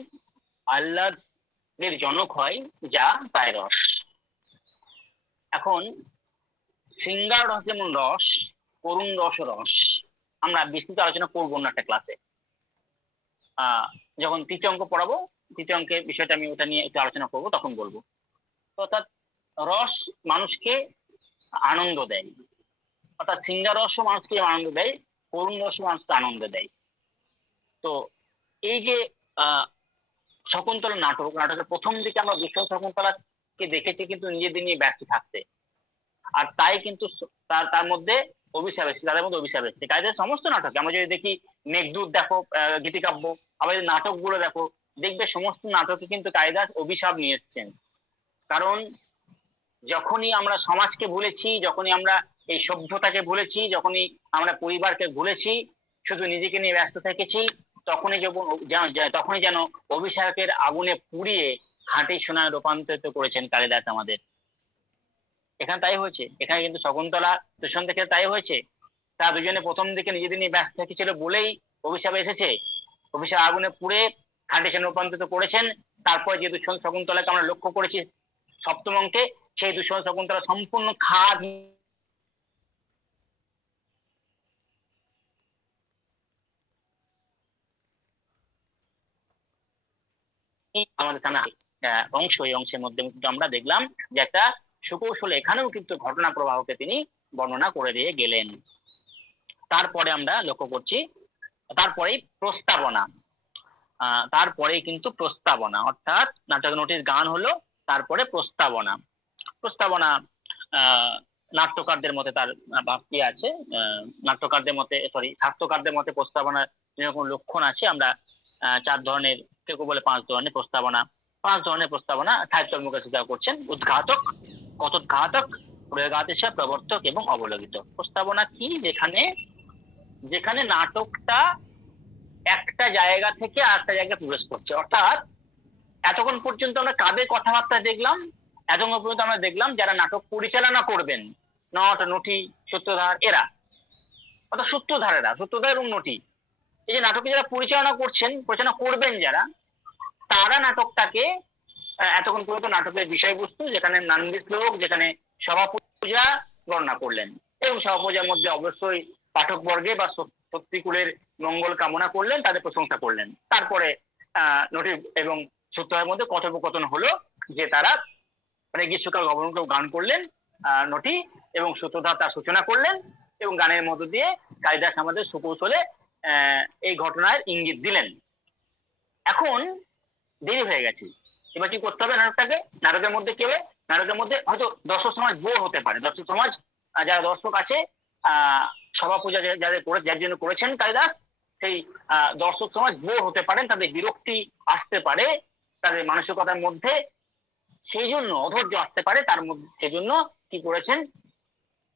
আহ্লাদের জনক হয়, যা তাই রস। এখন সিঙ্গার রস যেমন রস, করুণ রস রস, আমরা বিস্তৃত আলোচনা করবো না একটা ক্লাসে। যখন তৃতীয় অঙ্ক পড়াবো, তৃতীয় অঙ্কের বিষয়টা আমি ওটা নিয়ে একটু আলোচনা করবো, তখন বলবো। অর্থাৎ রস মানুষকে আনন্দ দেয়, অর্থাৎ সিঙ্গার রসও মানুষকে আনন্দ দেয়, করুণ রসও মানুষকে আনন্দ দেয়। তো এই যে শকুন্তলা নাটকের প্রথম দিকে আমরা দুঃসহ শকুন্তলাকে দেখেছি কিন্তু নিজেদের নিয়ে ব্যস্ত থাকতে, আর তাই কিন্তু তার মধ্যে অভিশাপ এসেছে, তাদের মধ্যে অভিশাপ এসেছে। কাজের সমস্ত নাটকে আমরা যদি দেখি, মেঘদূত দেখো, গীতিকাব্য, আবার যদি নাটকগুলো দেখো, দেখবে সমস্ত নাটকে কিন্তু কালিদাস অভিশাপ নিয়ে এসছেন। কারণ যখনই আমরা সমাজকে ভুলেছি, যখনই আমরা এই সভ্যতাকে ভুলেছি, যখনই আমরা পরিবারকে ভুলেছি, শুধু নিজেকে নিয়ে ব্যস্ত থেকেছি, তখনই যেন অভিশাপের আগুনে পুড়িয়ে খাঁটি সোনায় রূপান্তরিত করেছেন কালিদাস আমাদের। এখানে তাই হয়েছে, এখানে কিন্তু শকুন্তলা দুষ্যন্ত থেকে তাই হয়েছে। তারা দুজনে প্রথম দিকে নিজেদের নিয়ে ব্যস্ত থেকেছিল বলেই অভিশাপ এসেছে, অভিশাপ আগুনে পুড়ে খাঁটি সোনায় রূপান্তরিত করেছেন। তারপরে যে দুষ্যন্ত শকুন্তলাকে আমরা লক্ষ্য করেছি সপ্তম অঙ্কে, সেই দুষ্যন্ত শকুন্তলা সম্পূর্ণ খাদ আমাদের সামনে অংশ, এই অংশের মধ্যে আমরা দেখলাম যে একটা সুকৌশলে এখানেও কিন্তু ঘটনা প্রবাহকে তিনি বর্ণনা করে দিয়ে গেলেন। তারপরে আমরা লক্ষ্য করছি, তারপরে প্রস্তাবনা, তারপরে কিন্তু প্রস্তাবনা, অর্থাৎ নাটক নোটিশ গান হলো, তারপরে প্রস্তাবনা। প্রস্তাবনা নাট্যকারদের মতে তার ভাবটি আছে, নাট্যকারদের মতে শাস্ত্রকারদের মতে প্রস্তাবনার যেরকম লক্ষণ আছে, আমরা 4 ধরনের, কেউ বলে 5 ধরনের প্রস্তাবনা, 5 ধরনের প্রস্তাবনা সাহিত্য মুখে স্বীকার করছেন। উদ্ঘাতক, কথোদ্ঘাতক, প্রয়োগাদেশ, প্রবর্তক এবং অবলম্বিত। প্রস্তাবনা কি? যেখানে নাটকটা একটা জায়গা থেকে আরেকটা জায়গায় প্রবেশ করছে। অর্থাৎ এতক্ষণ পর্যন্ত আমরা কাদের কথাবার্তা দেখলাম? এতক্ষণ পর্যন্ত আমরা দেখলাম যারা নাটক পরিচালনা করবেন, নট, নটি, সূত্রধার, এরা, অর্থাৎ সূত্রধার এবং নটি, এই যে নাটকে যারা পরিচালনা করবেন যারা, তারা নাটকটাকে এতক্ষণ পর্যন্ত নাটকের বিষয়বস্তু, যেখানে নান্দি শ্লোক, যেখানে সভাপূজা বর্ণনা করলেন, এবং সভাপূজার মধ্যে অবশ্যই পাঠক বর্গে বা শত্রুকুলের মঙ্গল কামনা করলেন, তাদের প্রশংসা করলেন। তারপরে নটি এবং সূত্রের মধ্যে কথোপকথন হলো, যে তারা মানে গ্রীষ্মকাল গমনকেও গান করলেন নটি, এবং সূত্রধার তার সূচনা করলেন, এবং গানের মধ্য দিয়ে কালিদাস আমাদের সুকৌশলে এই ঘটনার ইঙ্গিত দিলেন। এখন দেরি হয়ে গেছে, এবার কি করতে হবে? নাটকের মধ্যে কি হবে? নাটকের মধ্যে হয়তো দর্শক সমাজ বোর হতে পারে, দর্শক সমাজ যারা দর্শক আছে, সভাপূজা যার জন্য করেছেন কালিদাস, সেই দর্শক সমাজ বোর হতে পারেন, তাদের বিরক্তি আসতে পারে তাদের মানসিকতার মধ্যে, সেই জন্য অধৈর্য আসতে পারে তার মধ্যে। সেই জন্য কি করেছেন,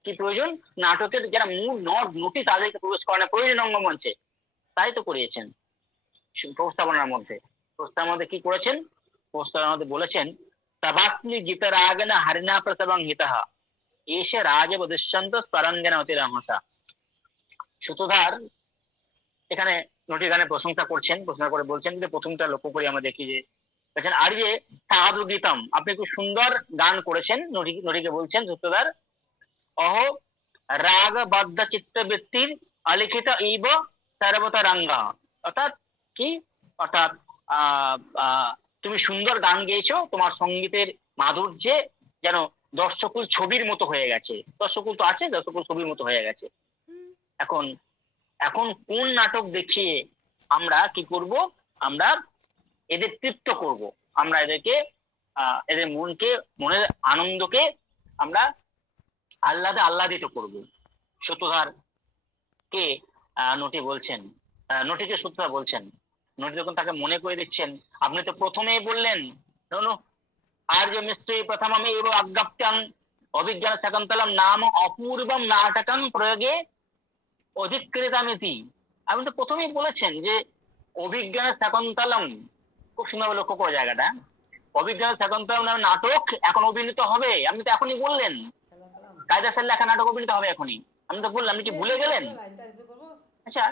কি প্রয়োজন? নাটকের যারা মূল নটি তাদেরকে প্রবেশ করানোর প্রয়োজন রঙ্গমঞ্চে, তাই তো করিয়েছেন প্রস্তাবনার মধ্যে। প্রস্তাবনার মধ্যে কি করেছেন? প্রস্তাবনার মধ্যে বলেছেন, তবাস্মি গীতরাগন হরিণা প্রসবং হিতঃ এসে রাজবদৃশ্যন্ত স্বরঞ্জন অতিরহসা। সূত্রধার এখানে নটি গানের প্রশংসা করছেন, প্রশংসা করে বলছেন যে প্রথমটা লক্ষ্য করি আমরা দেখি যে বলছেন, আর যে সাধু গীতম, আপনি খুব সুন্দর গান করেছেন। নটিকে বলছেন সূত্রধার, অহ রাগবদ্ধ চিত্তবৃত্তির অলিখিত ইব সর্বতরঙ্গা। অর্থাৎ কি? অর্থাৎ তুমি সুন্দর গান গেয়েছো, তোমার সঙ্গীতের মাধুর্যে যেন দর্শকুল ছবির মতো হয়ে গেছে। দর্শকুল তো আছে, দর্শকুল ছবির মতো হয়ে গেছে। এখন কোন নাটক দেখিয়ে আমরা কি করব? আমরা এদের তৃপ্ত করব, আমরা এদেরকে এদের মনের আনন্দকে আমরা আহ্লাদিত করব। সূত্রধার কে নটি বলছেন, নটিকে সূত্রধার বলছেন। নটি যখন তাকে মনে করে দিচ্ছেন, আপনি তো প্রথমেই বললেন আর্য মিশ্রী প্রথমম এব অজ্ঞাপ্ত্যং অভিজ্ঞান শকুন্তলম নাম অপূর্বম নাটকং প্রয়োগে অধিকৃতামিতি। আপনি তো প্রথমেই বলেছেন যে অভিজ্ঞান শকুন্তলম, খুব সুন্দর লক্ষ্য করে জায়গাটা, অভিজ্ঞান শকুন্তলম নামে নাটক এখন অভিনীত হবে। আপনি তো এখনই বললেন কালিদাসের লেখা নাটক অভিনীত হবে এখনই, আমি তো বললাম, আপনি কি ভুলে গেলেন? আচ্ছা,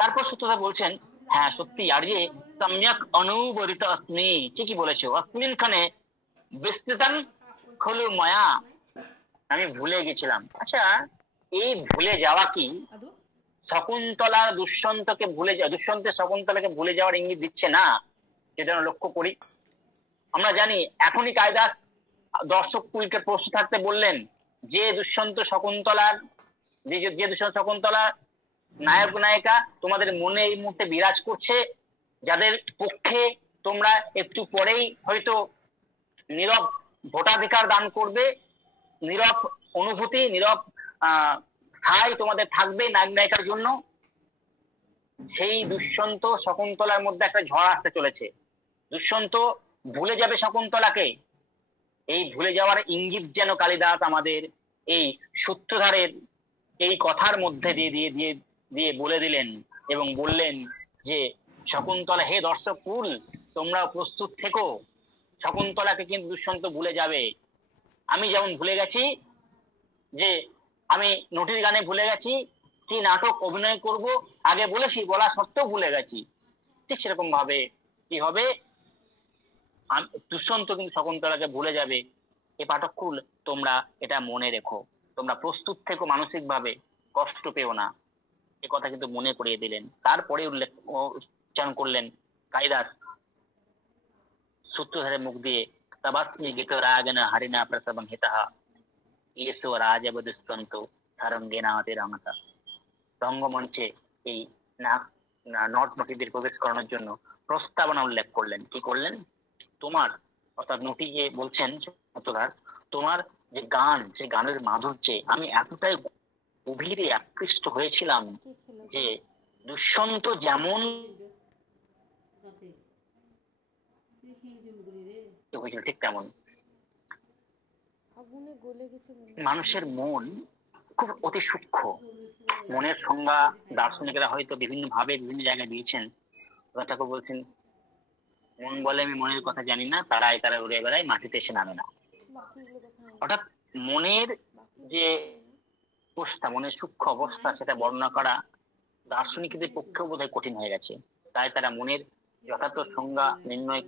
তারপর সূত্রধার বলছেন, হ্যাঁ সত্যি, আর যে সম্যক অনুবরিত অস্মি, ঠিকই বলেছো, অস্মিন খানে বিস্তৃতং খলু মায়া, আমি ভুলে গেছিলাম। আচ্ছা, এই ভুলে যাওয়া কি শকুন্তলার দুষ্যন্তকে দুষ্যন্তের শকুন্তলাকে ভুলে যাওয়ার ইঙ্গিত দিচ্ছে না? যেটা লক্ষ্য করি, আমরা জানি এখনই কায়দাস দর্শক কুলকে প্রশ্ন থাকতে বললেন যে দুষ্যন্ত শকুন্তলার যে দুষ্যন্ত শকুন্তলা নায়ক নায়িকা তোমাদের মনে এই মুহূর্তে বিরাজ করছে, যাদের পক্ষে তোমরা একটু পরেই হয়তো নীরব ভোটাধিকার দান করবে, নীরব অনুভূতি, নীরব ঠাই তোমাদের থাকবে নায়ক নায়িকার জন্য, সেই দুষ্যন্ত শকুন্তলার মধ্যে একটা ঝড় আসতে চলেছে। দুষ্যন্ত ভুলে যাবে শকুন্তলাকে। এই ভুলে যাওয়ার ইঙ্গিত যেন কালিদাস আমাদের এই সূত্রধারের এই কথার মধ্যে দিয়ে বলে দিলেন এবং বললেন যে শকুন্তলা, হে দর্শক কুল, তোমরা প্রস্তুত থেকো, শকুন্তলাকে কিন্তু দুষ্যন্ত ভুলে যাবে। আমি যেমন ভুলে গেছি, যে আমি নটির গানে ভুলে গেছি কি নাটক অভিনয় করব, আগে বলেছি, বলা সত্ত্বেও ভুলে গেছি, ঠিক সেরকম ভাবে কি হবে, দুষ্যন্ত কিন্তু শকুন্তলাকে ভুলে যাবে। এ পাঠককুল, তোমরা এটা মনে রেখো, তোমরা প্রস্তুত থেকো, মানসিক ভাবে কষ্ট পেও না, এ কথা কিন্তু মনে করিয়ে দিলেন। তারপরে উচ্চারণ করলেন কালিদাস সূত্রধারের মুখ দিয়ে, তবাস্মি গীত রাগনা হরিণা প্রসবং হিতঃ এসো রাজব দুষ্যন্ত সারঙ্গেনাতে রামতা। রঙ্গমঞ্চে এই নটনটীদের প্রবেশ করানোর জন্য প্রস্তাবনা উল্লেখ করলেন। কি করলেন? তোমার, অর্থাৎ নটি যে বলছেন সূত্রধার, তোমার যে গান, যে গানের মাধুর্যে আমি এতটাই গভীরে আকৃষ্ট হয়েছিলাম যে দুষ্যন্ত যেমন ঠিক তেমন মানুষের মন খুব অতি সূক্ষ্ম। মনের সংজ্ঞা দার্শনিকরা হয়তো বিভিন্ন ভাবে বিভিন্ন জায়গায় দিয়েছেন। ঠাকুর বলছেন, মন বলে আমি মনের কথা জানি না, তারাই উড়ে বেড়ায়, মাটিতে এসে নামে না। অর্থাৎ মনের যে অবস্থা, মনের সূক্ষ্ম অবস্থা, সেটা বর্ণনা করা দার্শনিকদের পক্ষেও বোধহয় কঠিন হয়ে গেছে। তাই তারা মনের যথার্থ সংজ্ঞা নির্ণয়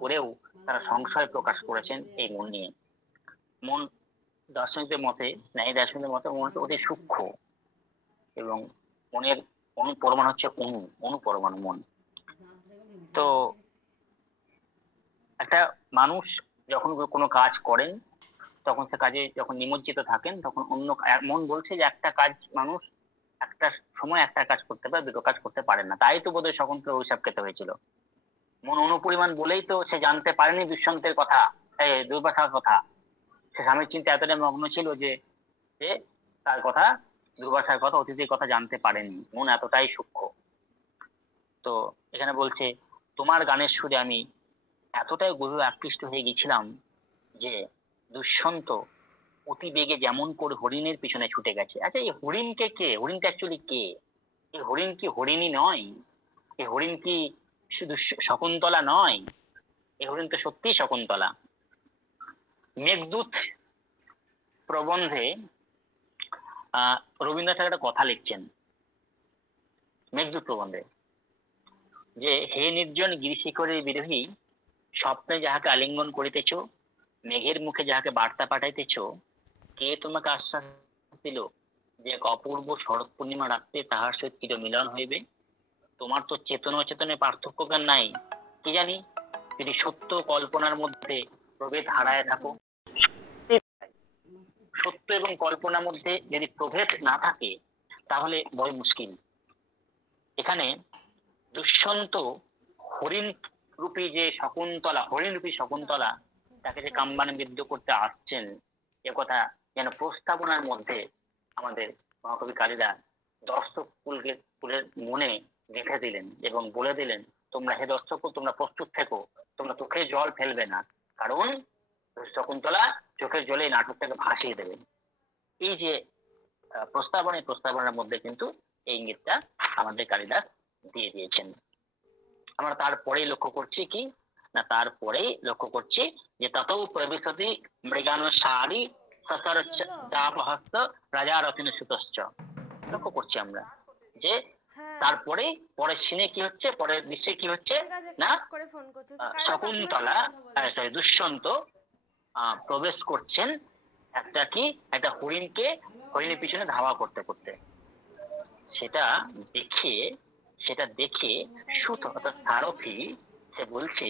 করেও তারা সংশয় প্রকাশ করেছেন এই মন নিয়ে। মন দার্শনিকদের মতে, ন্যায় দার্শনিকদের মতে, মনটা অতি সূক্ষ্ম এবং মনের অনুপরমাণু হচ্ছে অনুপরমাণু মন। তো একটা মানুষ যখন কোনো কাজ করেন, তখন সে কাজে যখন নিমজ্জিত থাকেন, তখন অন্য মন বলছে যে একটা কাজ মানুষ একটা সময় একটা কাজ করতে পারে, দুটো কাজ করতে পারে না। তাই তো বোধহয় শকুন্তলা অভিশাপ খেতে হয়েছিল। মন অনুপরিমাণ বলেই তো সে জানতে পারেনি দুষ্যন্তের কথা, দুর্বাসার কথা। সে স্বামীর চিন্তা এতটাই মগ্ন ছিল যে তার কথা, দুর্বাসার কথা, অতিথির কথা জানতে পারেনি। মন এতটাই সূক্ষ্ম। তো এখানে বলছে, তোমার গানের সুরে আমি এতটাই গভীর আকৃষ্ট হয়ে গেছিলাম যে দুষ্যন্ত অতি বেগে যেমন করে হরিণের পিছনে ছুটে গেছে। আচ্ছা, এই হরিণকে কে? হরিণটা অ্যাকচুয়ালি কে? এই হরিণ কি হরিণী নয়? এই হরিণ কি শুধু শকুন্তলা নয়? এই হরিণ তো সত্যি শকুন্তলা। মেঘদূত প্রবন্ধে রবীন্দ্রনাথ ঠাকুর একটা কথা লিখছেন মেঘদূত প্রবন্ধে, যে হে নির্জন গিরিশিখরের বিরোহী, স্বপ্নে যাহাকে আলিঙ্গন করিতেছ, মেঘের মুখে যাহাকে বার্তা পাঠাইতেছ, কে তোমাকে আশ্বাস দিল যে এক অপূর্ব শরৎ পূর্ণিমা রাত্রে তাহার সহিত চির মিলন হইবে? তোমার তো চেতন অচেতনের পার্থক্য জ্ঞান নাই। কি জানি, যদি সত্য কল্পনার মধ্যে প্রভেদ হারায় থাকো, সত্য এবং কল্পনার মধ্যে যদি প্রভেদ না থাকে, তাহলে বড় মুশকিল। এখানে দুষ্যন্ত হরিণ রূপী যে শকুন্তলা, হরিণ রূপী শকুন্তলা, তাকে যে কাম্বানে বিদ্ধ করতে আসছেন, এ কথা যেন প্রস্তাবনার মধ্যে আমাদের মহাকবি কালিদাস দর্শক কুলের মনে গেঁথে দিলেন এবং বলে দিলেন, তোমরা হে দর্শক, তোমরা প্রস্তুত থেকো, তোমরা চোখে জল ফেলবে না, কারণ শকুন্তলা চোখের জলে নাটকটাকে ভাসিয়ে দেবেন। এই যে প্রস্তাবনার মধ্যে কিন্তু এই ইঙ্গিতটা আমাদের কালিদাস দিয়ে দিয়েছেন। আমরা তারপরেই লক্ষ্য করছি কি না, তারপরেই লক্ষ্য করছি যে তত প্রবিশতি মৃগানুসারী সসর চাপহস্ত রাজা রতিন সুতশ্চ। লক্ষ্য করছি আমরা যে তারপরে পরের সিনে কি হচ্ছে, পরের দৃশ্যে কি হচ্ছে না, শকুন্তলা দুষ্যন্ত প্রবেশ করছেন একটা হরিণের পিছনে ধাওয়া করতে করতে, সেটা দেখে সুত অর্থাৎ সারথি সে বলছে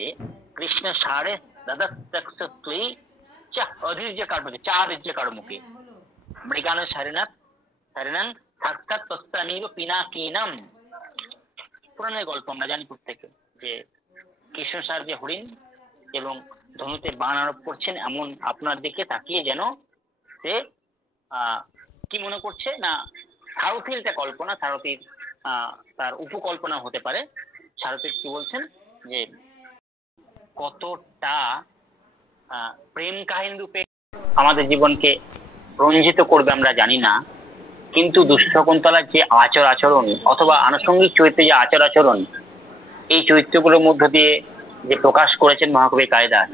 কৃষ্ণ সারে দাদা অধীর্য কর্মকে মৃগান সারিনাথ সাক্ষাৎ তস্তামিব পিনাকিনাম। পুরাণের গল্প আমরা জানি প্রত্যেকে যে কৃষ্ণ সার যে হরিণ এবং ধনুতে বাণ আরোপ করছেন, এমন আপনার দিকে তাকিয়ে যেন সে কি মনে করছে না, সারথীর একটা কল্পনা, সারথীর তার উপকল্পনা হতে পারে। সারথী কি বলছেন যে কতটা প্রেম কাহিনী রূপে আমাদের জীবনকে রঞ্জিত করবে আমরা জানি না, কিন্তু দুঃশকুন্তলার যে আচরণ অথবা আনুষঙ্গিক চরিত্রে যে আচরণ, এই চরিত্রগুলোর মধ্য দিয়ে যে প্রকাশ করেছেন মহাকবি কালিদাস,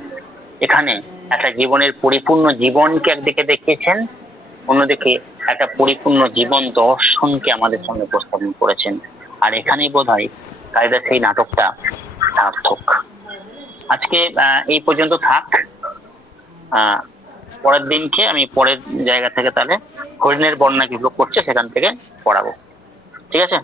এখানে একটা জীবনের পরিপূর্ণ জীবনকে একদিকে দেখিয়েছেন, অন্যদিকে একটা পরিপূর্ণ জীবন দর্শনকে আমাদের সামনে উপস্থাপন করেছেন। আর এখানেই বোধহয় কালিদাস এই নাটকটা সার্থক। আজকে এই পর্যন্ত থাক, পরের দিনকে আমি পরের জায়গা থেকে তাহলে হরিণের বর্ণনা কিভাবে করছে সেখান থেকে পড়াবো। ঠিক আছে?